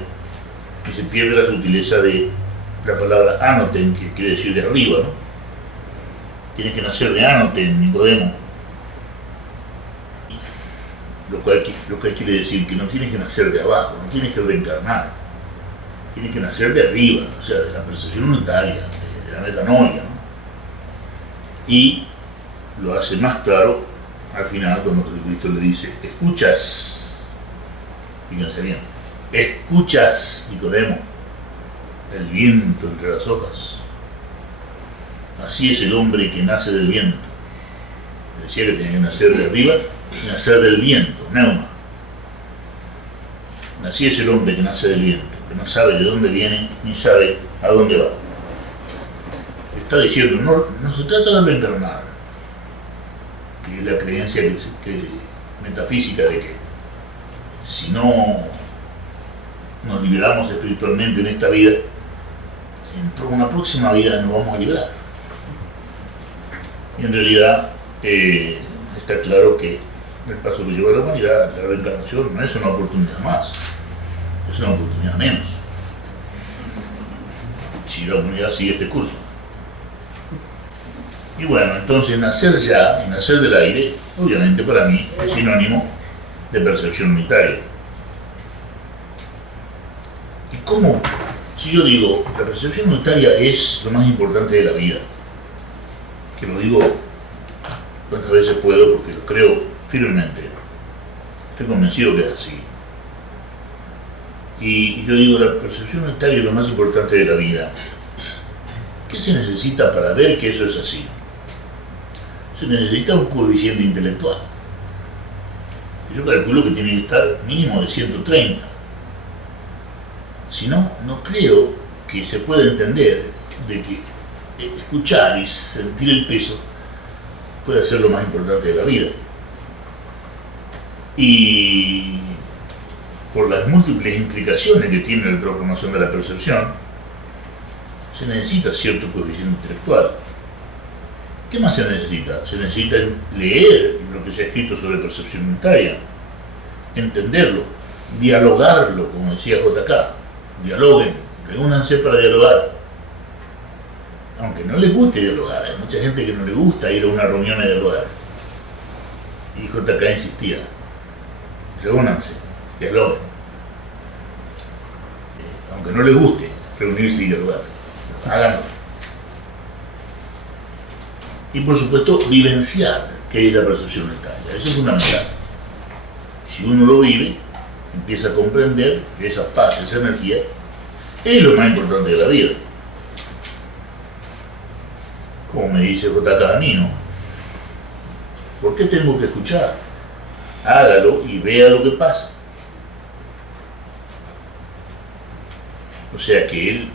Y se pierde la sutileza de la palabra anoten, que quiere decir de arriba, ¿no? Tienes que nacer de anoten, Nicodemo. Lo cual quiere decir que no tienes que nacer de abajo, no tienes que reencarnar. Tienes que nacer de arriba, o sea, de la percepción unitaria, de la metanoia, ¿no? Y lo hace más claro al final cuando Jesucristo le dice: escuchas, fíjense bien, escuchas, Nicodemo, el viento entre las hojas. Así es el hombre que nace del viento. Decía que tenía que nacer de arriba y nacer del viento, neuma. Así es el hombre que nace del viento, que no sabe de dónde viene ni sabe a dónde va. Está diciendo, no se trata de reencarnar, que es la creencia metafísica de que si no nos liberamos espiritualmente en esta vida, en una próxima vida nos vamos a liberar. Y en realidad está claro que el paso que lleva la humanidad, la reencarnación, no es una oportunidad más, es una oportunidad menos, si la humanidad sigue este curso. Y bueno, entonces nacer ya y nacer del aire, obviamente para mí es sinónimo de percepción unitaria. ¿Y cómo? Si yo digo, la percepción unitaria es lo más importante de la vida, que lo digo cuantas veces puedo porque lo creo firmemente, estoy convencido que es así. Y yo digo, la percepción unitaria es lo más importante de la vida. ¿Qué se necesita para ver que eso es así? Se necesita un coeficiente intelectual. Yo calculo que tiene que estar mínimo de 130. Si no, no creo que se pueda entender de que escuchar y sentir el peso puede ser lo más importante de la vida. Y por las múltiples implicaciones que tiene la transformación de la percepción, se necesita cierto coeficiente intelectual. ¿Qué más se necesita? Se necesita leer lo que se ha escrito sobre percepción unitaria, entenderlo, dialogarlo, como decía JK. Dialoguen, reúnanse para dialogar. Aunque no les guste dialogar, hay mucha gente que no le gusta ir a una reunión a dialogar. Y JK insistía: reúnanse, dialoguen. Aunque no les guste reunirse y dialogar, háganlo. Y por supuesto, vivenciar qué es la percepción unitaria. Eso es fundamental. Si uno lo vive, empieza a comprender que esa paz, esa energía, es lo más importante de la vida. Como me dice JK a mí, ¿no? ¿Por qué tengo que escuchar? Hágalo y vea lo que pasa. O sea que él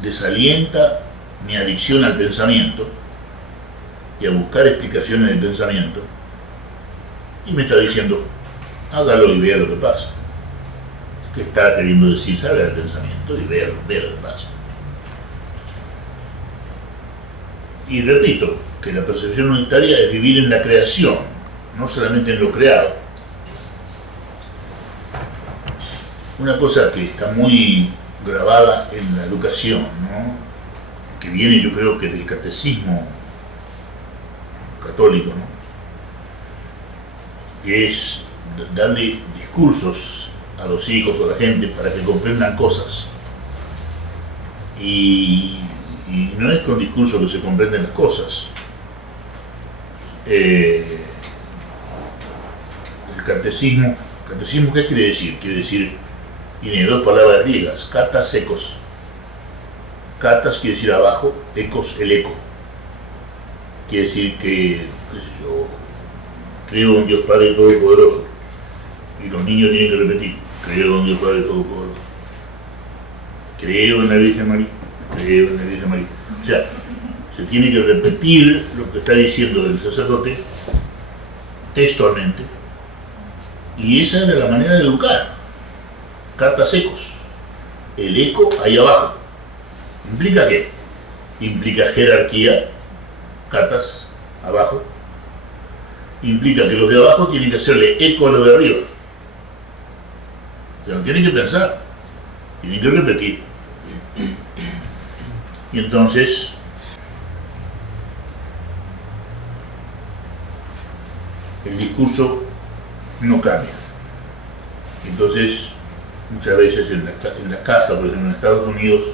desalienta mi adicción al pensamiento y a buscar explicaciones del pensamiento, y me está diciendo: hágalo y vea lo que pasa. ¿Qué está queriendo decir? Salga del pensamiento y vea lo que pasa. Y repito, que la percepción unitaria es vivir en la creación, no solamente en lo creado. Una cosa que está muy grabada en la educación, ¿no?, que viene, yo creo que del catecismo católico, ¿no?, que es darle discursos a los hijos o a la gente para que comprendan cosas. Y no es con discursos que se comprenden las cosas. El catecismo, ¿qué quiere decir? Quiere decir, tiene dos palabras griegas: katas, ecos. Katas quiere decir abajo, ecos, el eco. quiere decir que, qué sé yo, creo en Dios Padre Todopoderoso. Y los niños tienen que repetir, creo en Dios Padre Todopoderoso. Creo en la Virgen María, creo en la Virgen María. O sea, se tiene que repetir lo que está diciendo el sacerdote textualmente. Y esa era la manera de educar. Cartas ecos. El eco ahí abajo. ¿Implica qué? Implica jerarquía, cartas abajo. Implica que los de abajo tienen que hacerle eco a los de arriba. O sea, no tienen que pensar, tienen que repetir. Y entonces, el discurso no cambia. Entonces, muchas veces en la casa, por ejemplo en Estados Unidos,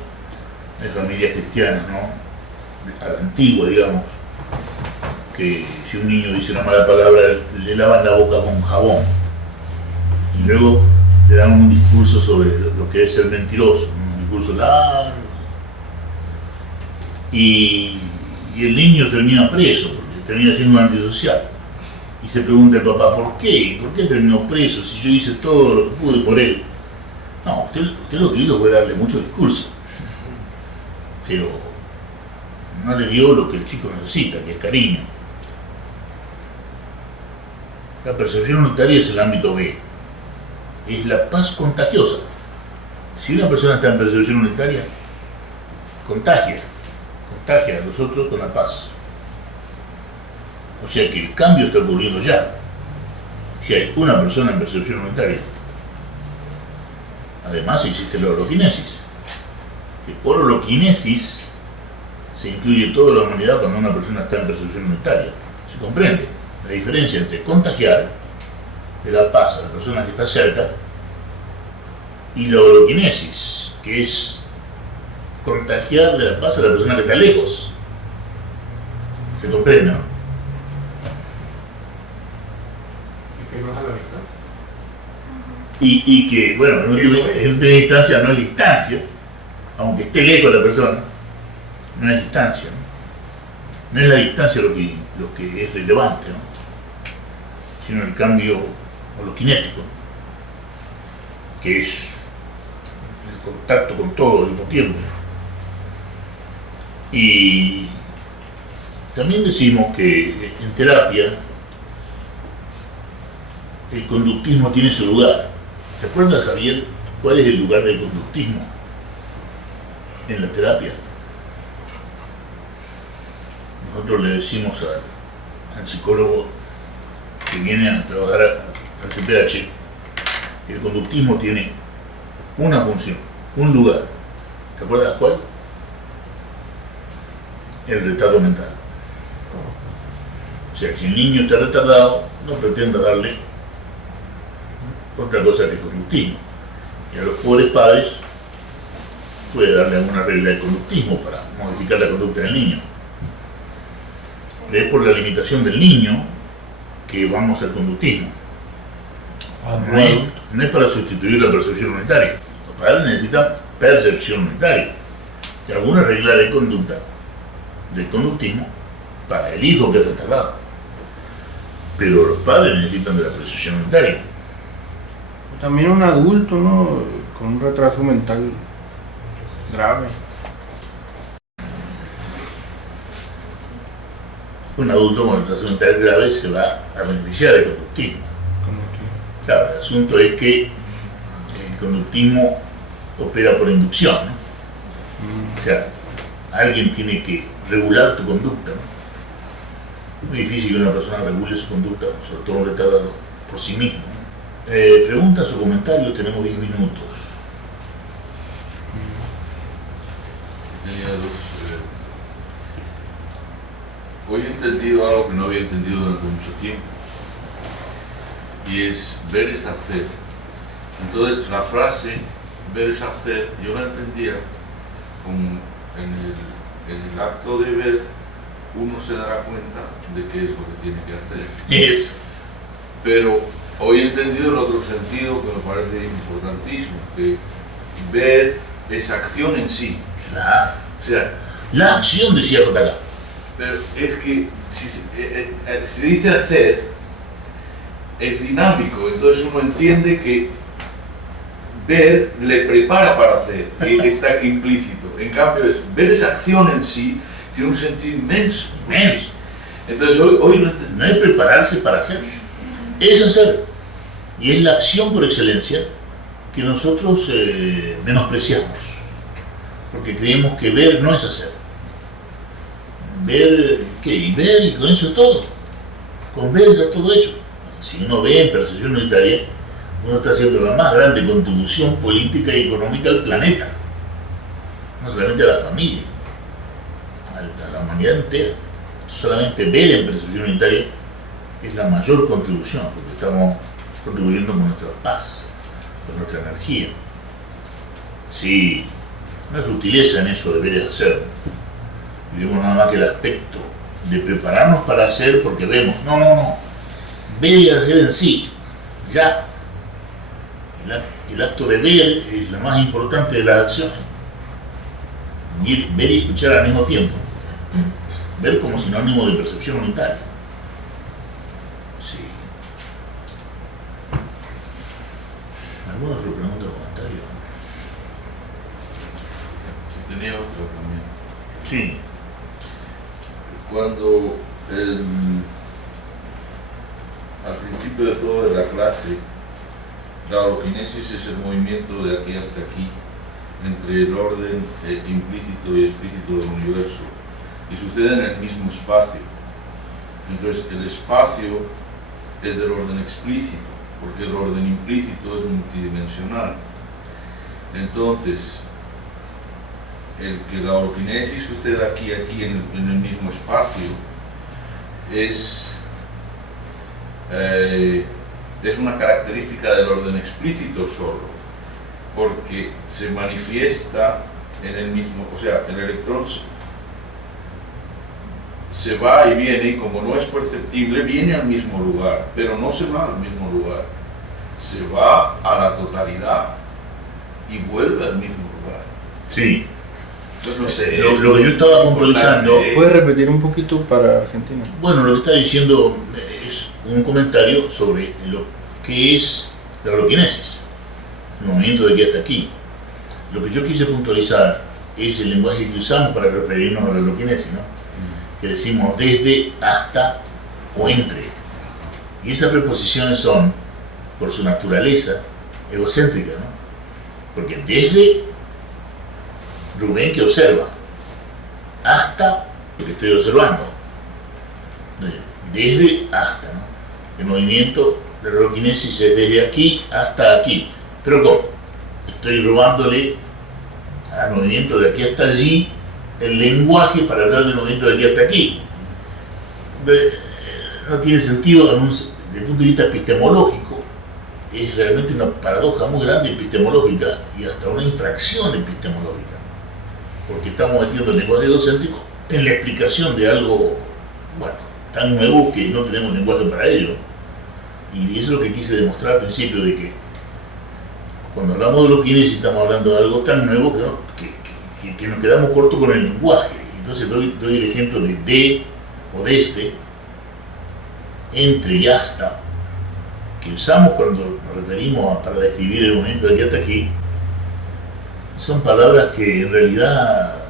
hay familias cristianas, ¿no? A la antigua, digamos, que si un niño dice una mala palabra, le lavan la boca con jabón. Y luego le dan un discurso sobre lo que es ser mentiroso, un discurso largo. Y el niño termina preso, porque termina siendo un antisocial. Y se pregunta el papá, ¿por qué? ¿Por qué terminó preso si yo hice todo lo que pude por él? No, usted lo que hizo fue darle mucho discurso, pero no le dio lo que el chico necesita, que es cariño. La percepción unitaria es el ámbito B, es la paz contagiosa. Si una persona está en percepción unitaria, contagia a los otros con la paz. O sea que el cambio está ocurriendo ya, si hay una persona en percepción unitaria. Además existe la holoquinesis, que por holoquinesis se incluye toda la humanidad cuando una persona está en percepción unitaria. ¿Se comprende? La diferencia entre contagiar de la paz a la persona que está cerca y la holoquinesis, que es contagiar de la paz a la persona que está lejos. ¿Se comprende, no? Y que, bueno, en última instancia no es distancia, aunque esté lejos la persona, no es distancia, no es la distancia lo que es relevante, ¿no? Sino el cambio holoquinético, que es el contacto con todo al mismo tiempo. Y también decimos que en terapia el conductismo tiene su lugar. ¿Te acuerdas, Javier, cuál es el lugar del conductismo en la terapia? Nosotros le decimos al psicólogo que viene a trabajar al CPH que el conductismo tiene una función, un lugar. ¿Te acuerdas cuál? El retardo mental. O sea, si el niño está retardado, no pretenda darle otra cosa que conductismo. Y a los pobres padres puede darle alguna regla de conductismo para modificar la conducta del niño. Pero es por la limitación del niño que vamos al conductismo. No es para sustituir la percepción unitaria. Los padres necesitan percepción unitaria y alguna regla de conducta del conductismo para el hijo que es retardado. Pero los padres necesitan de la percepción unitaria. También un adulto, ¿no? Con un retraso mental grave. Un adulto con retraso mental grave se va a beneficiar del conductismo. Claro, el asunto es que el conductismo opera por inducción, ¿no? O sea, alguien tiene que regular tu conducta, ¿no? Es muy difícil que una persona regule su conducta, sobre todo un retardado, por sí mismo, ¿no? Preguntas o comentarios, tenemos 10 minutos. Hoy he entendido algo que no había entendido durante mucho tiempo, y es ver es hacer. Entonces la frase ver es hacer, yo la entendía como en el acto de ver uno se dará cuenta de qué es lo que tiene que hacer. Es. Pero hoy he entendido el otro sentido que me parece importantísimo, que ver es acción en sí. Claro. O sea, la acción, decía JK. Pero es que si se dice hacer, es dinámico, entonces uno entiende que ver le prepara para hacer, que está implícito. En cambio, ver esa acción en sí tiene un sentido inmenso. Inmenso. Entonces hoy no es prepararse para hacer, es hacer. Y es la acción por excelencia que nosotros menospreciamos, porque creemos que ver no es hacer. Ver, ¿qué? Y ver, y con eso es todo. Con ver está todo hecho. Si uno ve en percepción unitaria, uno está haciendo la más grande contribución política y económica al planeta, no solamente a la familia, a la humanidad entera. Solamente ver en percepción unitaria es la mayor contribución, porque estamos contribuyendo con nuestra paz, con nuestra energía. Sí, no hay sutileza en eso de ver y hacer. Vemos nada más que el aspecto de prepararnos para hacer porque vemos. No. Ver y hacer en sí, ya. El acto de ver es la más importante de las acciones. Ver y escuchar al mismo tiempo. Ver como sinónimo de percepción unitaria. Sí. ¿Alguna otra pregunta o comentario? tenía otra también. Sí. Cuando al principio de todo de la clase, la oroquinesis es el movimiento de aquí hasta aquí, entre el orden implícito y explícito del universo, y sucede en el mismo espacio. Entonces el espacio es del orden explícito, porque el orden implícito es multidimensional. Entonces, el que la oroquinesis suceda aquí en el mismo espacio es una característica del orden explícito solo, porque se manifiesta en el mismo, o sea, el electrón se va y viene, y como no es perceptible, viene al mismo lugar, pero no se va al mismo lugar, se va a la totalidad y vuelve al mismo lugar. Sí. Yo no sé. Lo que yo estaba puntualizando. ¿Puedes repetir un poquito para Argentina? Bueno, lo que está diciendo es un comentario sobre lo que es la oroquinesis, el movimiento de aquí hasta aquí. Lo que yo quise puntualizar es el lenguaje que usamos para referirnos a la oroquinesis, ¿no? Que decimos desde, hasta o entre. Y esas preposiciones son, por su naturaleza, egocéntricas, ¿no? Porque desde Rubén, que observa, hasta lo que estoy observando, desde hasta, ¿no? El movimiento de la oroquinesis es desde aquí hasta aquí. Pero ¿cómo? Estoy robándole al movimiento de aquí hasta allí el lenguaje para hablar del movimiento de aquí hasta aquí. No tiene sentido desde el punto de vista epistemológico. Es realmente una paradoja muy grande epistemológica y hasta una infracción epistemológica, porque estamos metiendo el lenguaje egocéntrico en la explicación de algo, bueno, tan nuevo que no tenemos lenguaje para ello. Y eso es lo que quise demostrar al principio, de que cuando hablamos de oroquinesis estamos hablando de algo tan nuevo que nos quedamos cortos con el lenguaje. Entonces doy el ejemplo de o desde, entre y hasta, que usamos cuando nos referimos para describir el momento de aquí hasta aquí. Son palabras que en realidad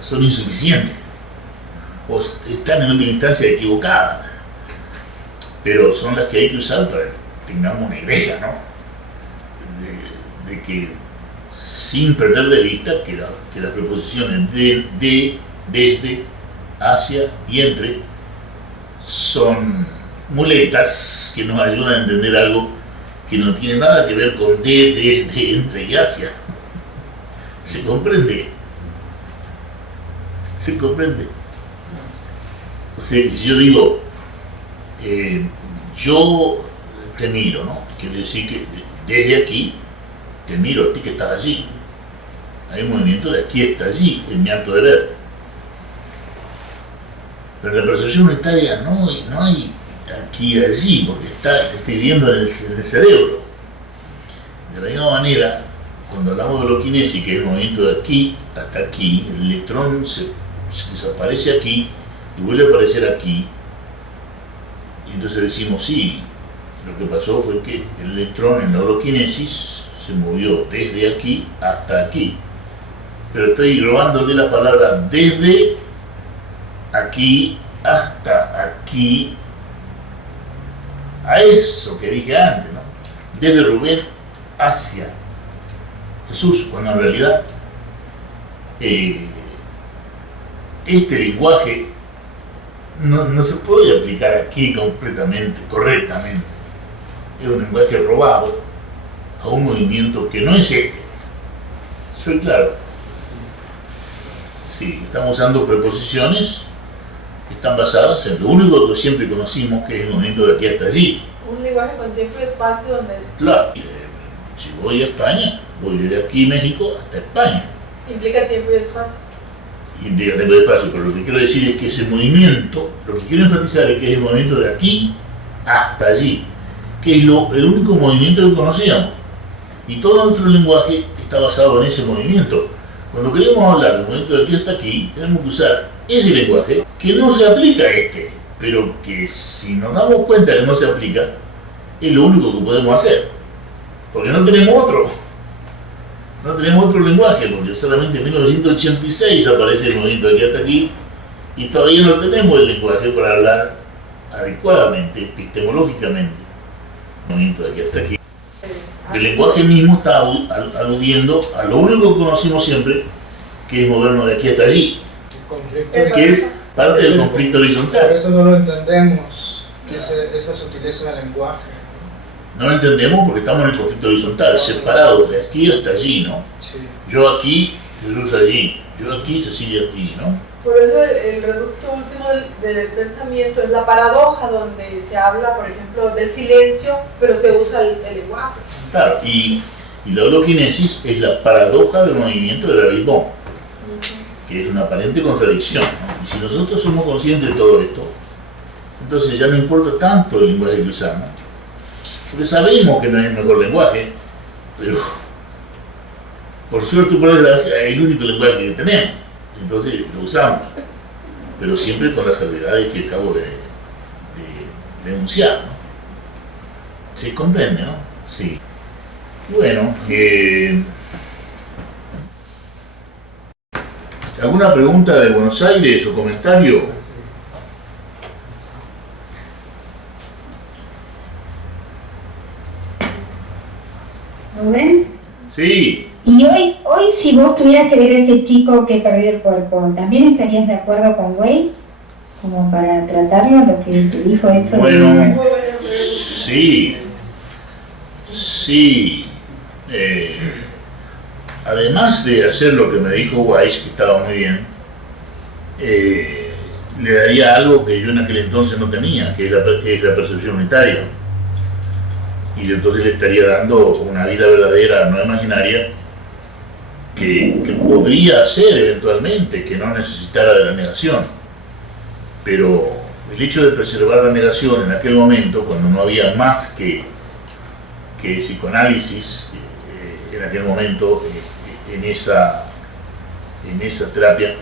son insuficientes o están en última instancia equivocadas, pero son las que hay que usar para que tengamos una idea, ¿no? De que, sin perder de vista que las preposiciones de, desde, hacia y entre son muletas que nos ayudan a entender algo que no tiene nada que ver con de, desde, entre y hacia. ¿Se comprende? ¿Se comprende? O sea, si yo digo, yo te miro, ¿no? Quiere decir que desde aquí te miro a ti que estás allí. Hay un movimiento de aquí hasta allí, en mi acto de ver. Pero en la percepción unitaria no hay aquí y allí, porque estoy viendo en el cerebro. De la misma manera, cuando hablamos de oroquinesis, que es el movimiento de aquí hasta aquí, el electrón se desaparece aquí y vuelve a aparecer aquí, y entonces decimos sí, lo que pasó fue que el electrón en la holoquinesis se movió desde aquí hasta aquí, pero estoy robándole la palabra desde aquí hasta aquí, a eso que dije antes, ¿no? Desde Rubén hacia Jesús, cuando en realidad este lenguaje no se puede aplicar aquí completamente, correctamente. Es un lenguaje robado a un movimiento que no es este. Soy claro. Sí, estamos usando preposiciones que están basadas en lo único que siempre conocimos, que es el movimiento de aquí hasta allí. Un lenguaje con tiempo y espacio donde... Claro, si voy a España, voy desde aquí México hasta España. Implica tiempo y espacio. Implica tiempo y espacio, pero lo que quiero decir es que ese movimiento, lo que quiero enfatizar es que es el movimiento de aquí hasta allí, que es el único movimiento que conocíamos. Y todo nuestro lenguaje está basado en ese movimiento. Cuando queremos hablar del movimiento de aquí hasta aquí, tenemos que usar ese lenguaje que no se aplica a este, pero que si nos damos cuenta que no se aplica, es lo único que podemos hacer, porque no tenemos otro. No tenemos otro lenguaje, porque solamente en 1986 aparece el movimiento de aquí hasta aquí, y todavía no tenemos el lenguaje para hablar adecuadamente, epistemológicamente, el movimiento de aquí hasta aquí. El lenguaje mismo está aludiendo a lo único que conocimos siempre, que es movernos de aquí hasta allí, que es parte del conflicto horizontal. Por eso no lo entendemos, esa sutileza del lenguaje. No lo entendemos porque estamos en el conflicto horizontal, separados de aquí hasta allí, ¿no? Sí. Yo aquí, Jesús allí, yo aquí, Cecilia aquí, ¿no? Por eso el reducto último del pensamiento es la paradoja, donde se habla, por ejemplo, del silencio, pero se usa el lenguaje. Claro, y la holoquinesis es la paradoja del movimiento del abismo, que es una aparente contradicción, ¿no? Y si nosotros somos conscientes de todo esto, entonces ya no importa tanto el lenguaje que usamos, porque sabemos que no es el mejor lenguaje, pero por suerte o por desgracia es el único lenguaje que tenemos, entonces lo usamos, pero siempre con las salvedades que acabo de denunciar, ¿no? ¿Se comprende, no? Sí. Bueno, ¿alguna pregunta de Buenos Aires o comentario? ¿Rubén? Sí. Y hoy si vos tuvieras que ver a ese chico que perdió el cuerpo, ¿también estarías de acuerdo con Way? Como para tratarlo, lo que te dijo esto. Bueno, sí. Sí. Además de hacer lo que me dijo Weiss, que estaba muy bien, le daría algo que yo en aquel entonces no tenía, que es la percepción unitaria. Y entonces le estaría dando una vida verdadera, no imaginaria, que podría ser eventualmente, que no necesitara de la negación. Pero el hecho de preservar la negación en aquel momento, cuando no había más que psicoanálisis, en aquel momento, en esa terapia,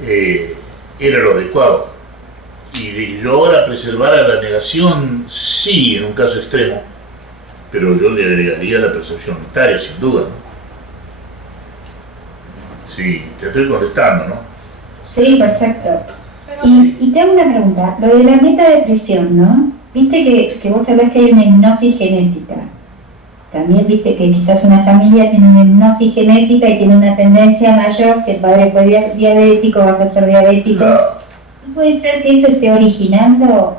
era lo adecuado. Y yo ahora preservara la negación, sí, en un caso extremo, pero yo le agregaría la percepción unitaria, sin duda, ¿no? Sí, te estoy contestando, ¿no? Sí, perfecto. Y te hago una pregunta, lo de la metadepresión, ¿no? Viste que vos sabés que hay una hipnosis genética. También viste que quizás una familia tiene una hipnosis genética y tiene una tendencia mayor, que el padre fue diabético, va a ser diabético. ¿Puede ser que eso esté originando,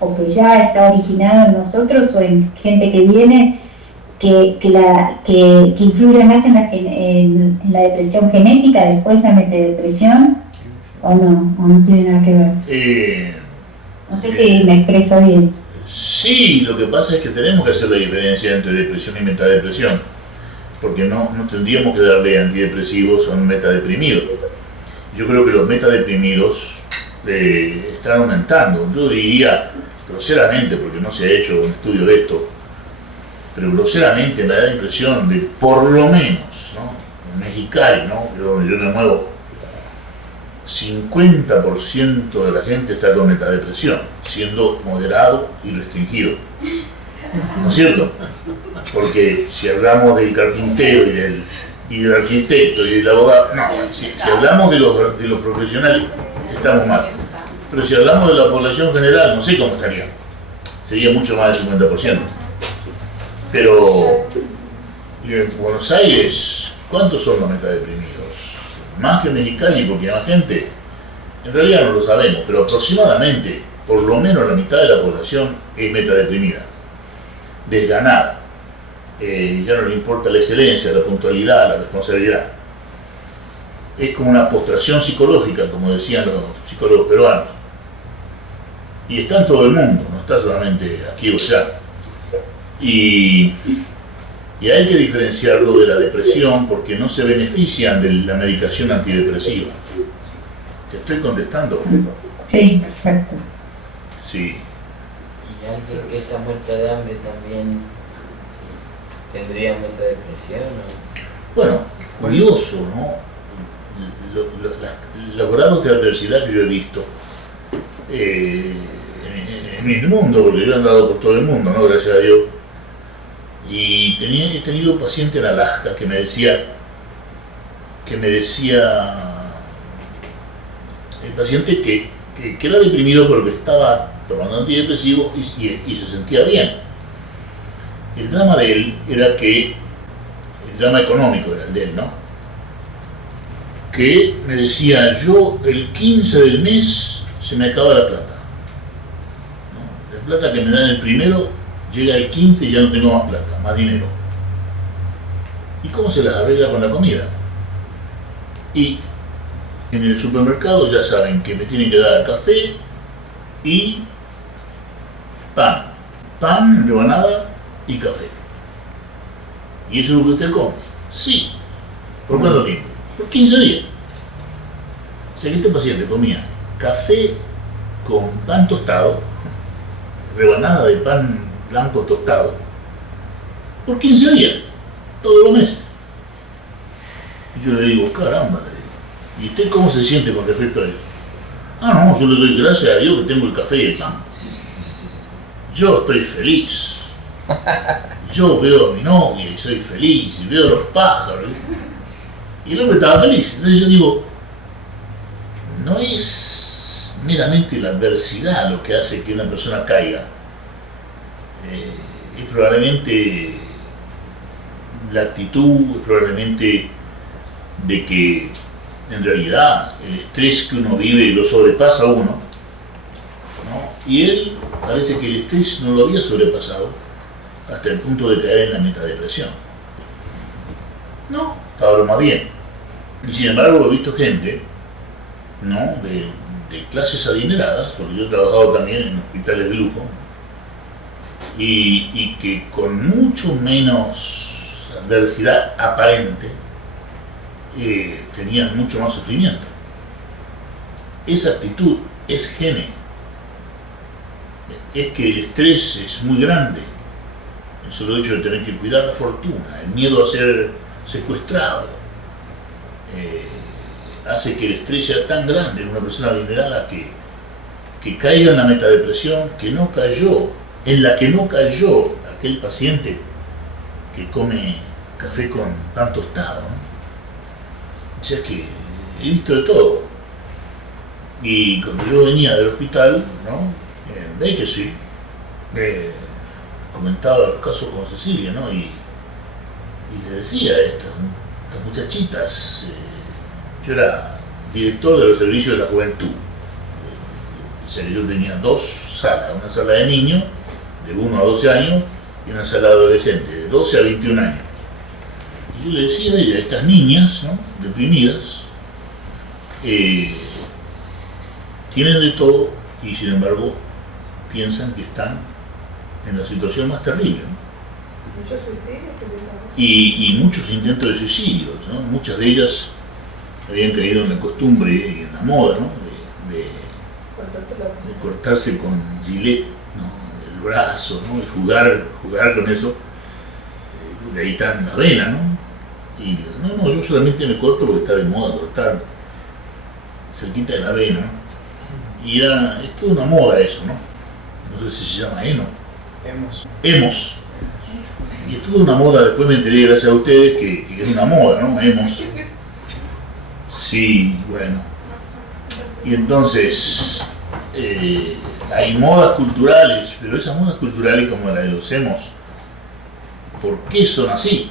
o que ya está originado en nosotros o en gente que viene, que influye más en la depresión genética, después la metadepresión? ¿O no tiene nada que ver? No sé si me expreso bien. Sí, lo que pasa es que tenemos que hacer la diferencia entre depresión y metadepresión, porque no tendríamos que darle antidepresivos a un metadeprimido. Yo creo que los metadeprimidos están aumentando. Yo diría groseramente, porque no se ha hecho un estudio de esto, pero groseramente me da la impresión de, por lo menos, ¿no? En Mexicali, ¿no? Donde yo me muevo, 50% de la gente está con metadepresión, siendo moderado y restringido. ¿No es cierto? Porque si hablamos del carpintero y del arquitecto y del abogado, no, si hablamos de los profesionales, estamos mal. Pero si hablamos de la población general, no sé cómo estaría. Sería mucho más del 50%. Pero en Buenos Aires, ¿cuántos son los metadeprimidos? Más que Mexicali, porque hay más gente. En realidad no lo sabemos, pero aproximadamente, por lo menos la mitad de la población es metadeprimida. Desganada. Ya no le importa la excelencia, la puntualidad, la responsabilidad. Es como una postración psicológica, como decían los psicólogos peruanos. Y está en todo el mundo, no está solamente aquí o allá. Y hay que diferenciarlo de la depresión porque no se benefician de la medicación antidepresiva. ¿Te estoy contestando? Sí, perfecto. Sí. ¿Y alguien que está muerto de hambre también tendría metadepresión? Bueno, es curioso, ¿no? Los grados de adversidad que yo he visto en mi mundo, porque yo he andado por todo el mundo, ¿no? Gracias a Dios. Y he tenido un paciente en Alaska que me decía, el paciente que era deprimido pero que estaba tomando antidepresivos y se sentía bien. El drama de él era el drama económico era el de él, ¿no? Que me decía, yo el 15 del mes se me acaba la plata. ¿No? La plata que me dan el primero llega el 15 y ya no tengo más plata, más dinero. ¿Y cómo se las arregla con la comida? Y en el supermercado ya saben que me tienen que dar café y pan, rebanada y café. ¿Y eso es lo que usted come? Sí. ¿Por cuánto tiempo? Por 15 días. O sea que este paciente comía café con pan tostado, rebanada de pan blanco tostado, por 15 días, todos los meses. Y yo le digo, caramba, ¿y usted cómo se siente con respecto a eso? Ah, no, yo le doy gracias a Dios que tengo el café y el pan. Yo estoy feliz. Yo veo a mi novia y soy feliz, y veo los pájaros. Y el hombre estaba feliz. Entonces yo digo, no es meramente la adversidad lo que hace que una persona caiga. Es probablemente la actitud, es probablemente de que en realidad el estrés que uno vive lo sobrepasa a uno, ¿no? Y él parece que el estrés no lo había sobrepasado hasta el punto de caer en la metadepresión. No, estaba lo más bien. Y sin embargo he visto gente, ¿no? de clases adineradas, porque yo he trabajado también en hospitales de lujo, y que con mucho menos adversidad aparente tenían mucho más sufrimiento. Esa actitud es gene. Es que el estrés es muy grande. El solo hecho de tener que cuidar la fortuna, el miedo a ser secuestrado, hace que el estrés sea tan grande en una persona adinerada que caiga en la metadepresión en la que no cayó aquel paciente que come café con pan tostado, ¿no? O sea que he visto de todo. Y cuando yo venía del hospital, ¿no? En Bakersfield, comentaba los casos con Cecilia, ¿no? Y le decía a estas muchachitas, yo era director de los servicios de la juventud. O sea que yo tenía dos salas, una sala de niños de 1 a 12 años y una sala de adolescentes de 12 a 21 años. Y yo le decía a ella, estas niñas, ¿no? Deprimidas, tienen de todo y sin embargo piensan que están en la situación más terrible, ¿no? Muchos suicidios, precisamente. Y muchos intentos de suicidio, ¿no? Muchas de ellas habían caído en la costumbre y en la moda, ¿no? de cortarse con gilet, ¿no? El brazo, ¿no? Y jugar con eso, porque ahí está la vena, ¿no? Y no, yo solamente me corto porque está de moda cortarme. cerquita de la B, ¿no? Y es toda una moda eso, ¿no? No sé si se llama emo. Emos. Y es toda una moda, después me enteré gracias a ustedes que es una moda, ¿no? Emos. Sí, bueno. Y entonces, hay modas culturales, pero esas modas culturales como la de los emos, ¿por qué son así?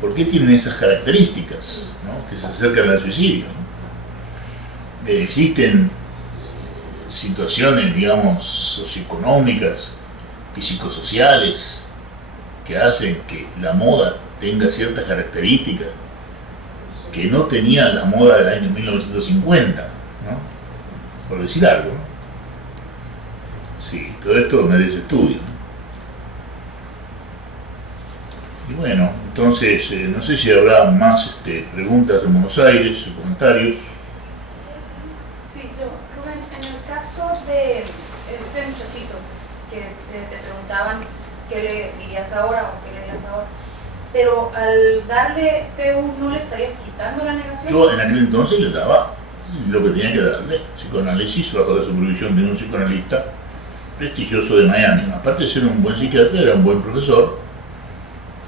¿Por qué tienen esas características, ¿no? Que se acercan al suicidio, ¿no? Existen situaciones, digamos, socioeconómicas y psicosociales que hacen que la moda tenga ciertas características que no tenía la moda del año 1950, ¿no? Por decir algo, ¿no? Sí, todo esto merece estudio, ¿no? Y bueno, entonces, no sé si habrá más preguntas en Buenos Aires o comentarios. Sí, yo, Rubén, en el caso de este muchachito que te preguntaban qué le dirías ahora o qué le dirías ahora, pero al darle PU no le estarías quitando la negación. Yo en aquel entonces le daba lo que tenía que darle, psicoanálisis bajo la supervisión de un psicoanalista prestigioso de Miami. Aparte de ser un buen psiquiatra, era un buen profesor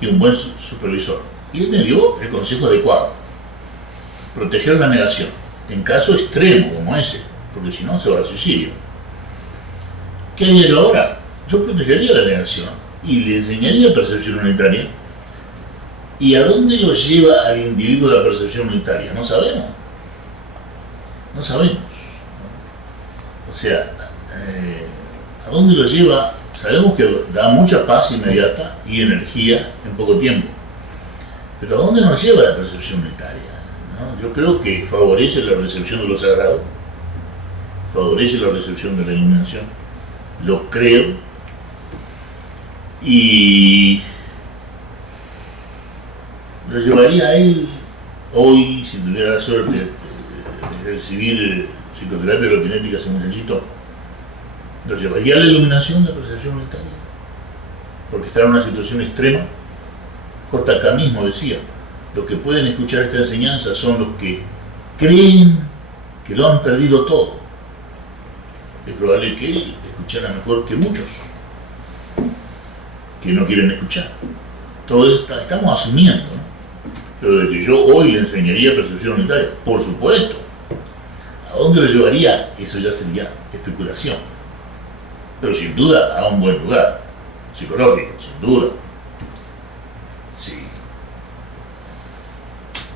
y un buen supervisor. Y él me dio el consejo adecuado: proteger la negación en caso extremo como ese, porque si no se va al suicidio. ¿Qué haría yo ahora? Yo protegería la negación y le enseñaría percepción unitaria. ¿Y a dónde lo lleva al individuo la percepción unitaria? No sabemos. No sabemos. O sea, ¿a dónde lo lleva? Sabemos que da mucha paz inmediata y energía en poco tiempo. Pero ¿a dónde nos lleva la percepción unitaria, ¿no? Yo creo que favorece la recepción de lo sagrado, favorece la recepción de la iluminación. Lo creo. Y lo llevaría a él hoy, si tuviera la suerte de recibir psicoterapia epigenética ese muchachito, lo llevaría a la iluminación de la percepción unitaria, porque está en una situación extrema. JK mismo decía: los que pueden escuchar esta enseñanza son los que creen que lo han perdido todo. Es probable que él escuchara mejor que muchos que no quieren escuchar. Todo eso estamos asumiendo, ¿no? Pero de que yo hoy le enseñaría percepción unitaria, por supuesto. ¿A dónde lo llevaría? Eso ya sería especulación. Pero sin duda a un buen lugar psicológico, sin duda. Sí.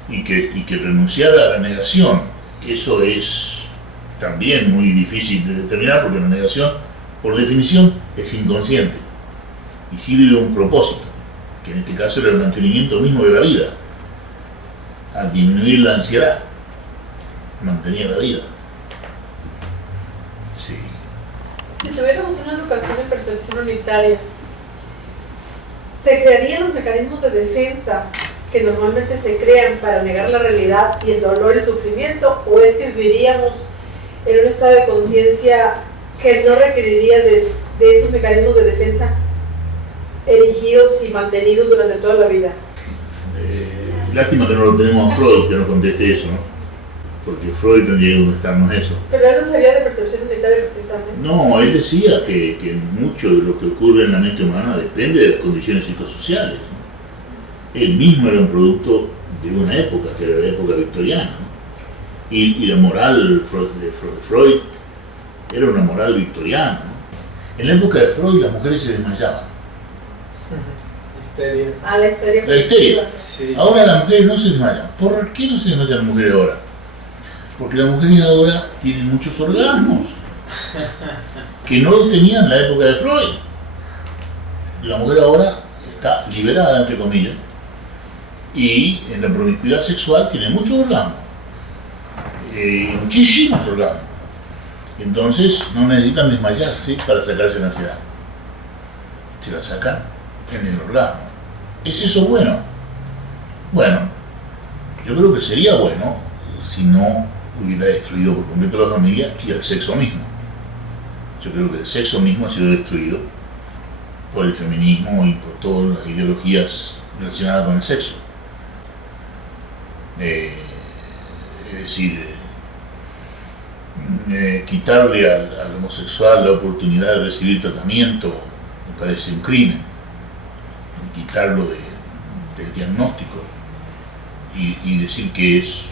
Y que renunciara a la negación, eso es también muy difícil de determinar, porque la negación, por definición, es inconsciente y sirve a un propósito, que en este caso era el mantenimiento mismo de la vida, a disminuir la ansiedad, mantenía la vida. Sí. Si tuviéramos una educación de percepción unitaria, ¿se crearían los mecanismos de defensa que normalmente se crean para negar la realidad y el dolor y el sufrimiento? ¿O es que viviríamos en un estado de conciencia que no requeriría de esos mecanismos de defensa erigidos y mantenidos durante toda la vida? Lástima que no lo tenemos a Freud que nos conteste eso, ¿no? Porque Freud tendría que contestarnos eso. Pero él no sabía de percepción unitaria precisamente. No, él decía que mucho de lo que ocurre en la mente humana depende de las condiciones psicosociales, ¿no? Él mismo era un producto de una época, que era la época victoriana, ¿no? Y la moral de Freud era una moral victoriana, ¿no? En la época de Freud las mujeres se desmayaban. Histeria. Ah, la histeria. La histeria. Sí. Ahora las mujeres no se desmayan. ¿Por qué no se desmayan las mujeres ahora? Porque las mujeres ahora tienen muchos orgasmos que no los tenían en la época de Freud. La mujer ahora está liberada, entre comillas, y en la promiscuidad sexual tiene muchos orgasmos, muchísimos orgasmos. Entonces no necesitan desmayarse para sacarse la ansiedad, se la sacan en el orgasmo. ¿Es eso bueno? Bueno, yo creo que sería bueno si no hubiera destruido por completo la familia y el sexo mismo. Yo creo que el sexo mismo ha sido destruido por el feminismo y por todas las ideologías relacionadas con el sexo. Es decir, quitarle al homosexual la oportunidad de recibir tratamiento me parece un crimen. Quitarlo del diagnóstico y decir que es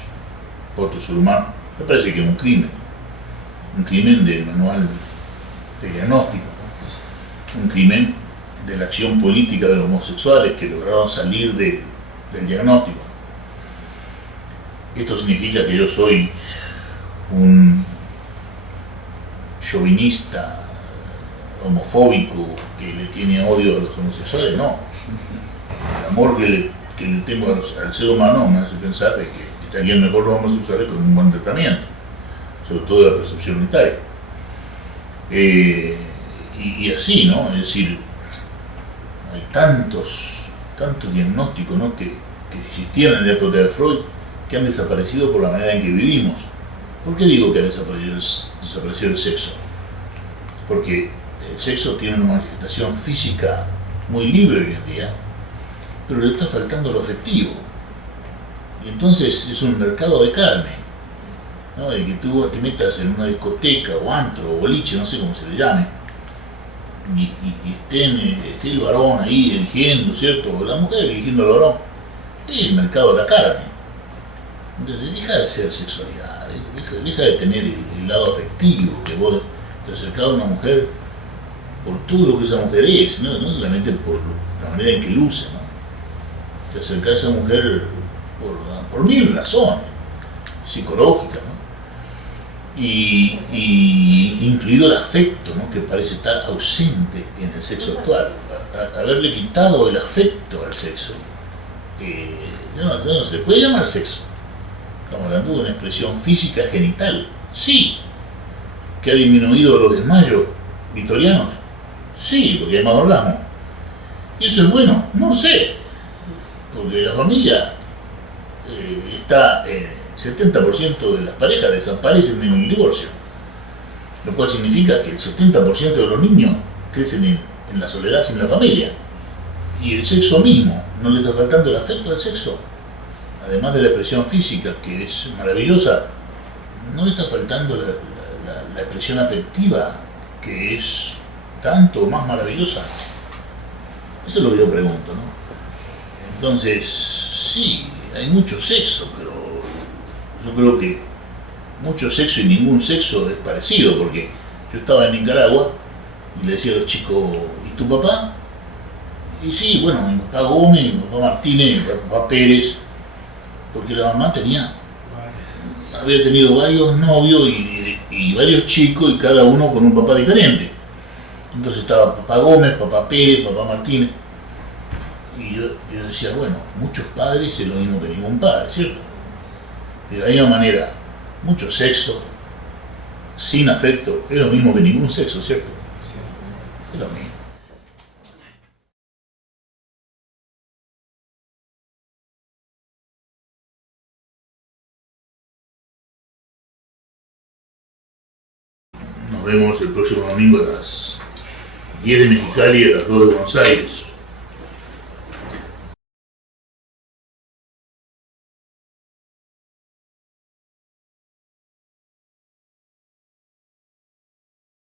otro ser humano, me parece que es un crimen del manual de diagnóstico, un crimen de la acción política de los homosexuales que lograron salir del diagnóstico. Esto significa que yo soy un chauvinista, homofóbico, que le tiene odio a los homosexuales. No. El amor que le tengo al ser humano me hace pensar de que estarían mejor los homosexuales con un buen tratamiento, sobre todo de la percepción unitaria. Y así, ¿no? Es decir, hay tantos diagnósticos, ¿no?, que existían en la época de Freud, que han desaparecido por la manera en que vivimos. ¿Por qué digo que ha desaparecido el sexo? Porque el sexo tiene una manifestación física muy libre hoy en día, pero le está faltando lo afectivo. Y entonces es un mercado de carne, ¿no? El que tú te metas en una discoteca o antro o boliche, no sé cómo se le llame, y esté el varón ahí eligiendo, ¿cierto? O la mujer eligiendo al varón. Es el mercado de la carne. Entonces deja de ser sexualidad, deja de tener el lado afectivo, que vos te acercás a una mujer por todo lo que esa mujer es, no solamente por la manera en que luce, ¿no? Te acercás a esa mujer por mil razones psicológicas, ¿no? Y incluido el afecto, ¿no?, que parece estar ausente en el sexo actual. Haberle quitado el afecto al sexo, ya no se le puede llamar sexo. Estamos hablando de una expresión física genital. Sí. ¿Que ha disminuido los desmayos victorianos? Sí, porque hay más orgasmo. ¿Y eso es bueno? No sé. Porque la familia está, 70% de las parejas desaparecen en un divorcio. Lo cual significa que el 70% de los niños crecen en la soledad sin la familia. Y el sexo mismo, ¿no le está faltando el afecto al sexo? Además de la expresión física, que es maravillosa, ¿no le está faltando la expresión afectiva, que es tanto más maravillosa? Eso es lo que yo pregunto, ¿no? Entonces, sí, hay mucho sexo, pero yo creo que mucho sexo y ningún sexo es parecido, porque yo estaba en Nicaragua y le decía a los chicos, ¿y tu papá? Y sí, bueno, mi papá Gómez, mi papá Martínez, mi papá Pérez, porque la mamá había tenido varios novios y varios chicos, y cada uno con un papá diferente. Entonces estaba papá Gómez, papá Pérez, papá Martínez. Y yo decía, bueno, muchos padres es lo mismo que ningún padre, ¿cierto? De la misma manera, mucho sexo sin afecto es lo mismo que ningún sexo, ¿cierto? Sí. Es lo mismo. Nos vemos el próximo domingo a las 10 de Mexicali y a las 2 de Buenos Aires.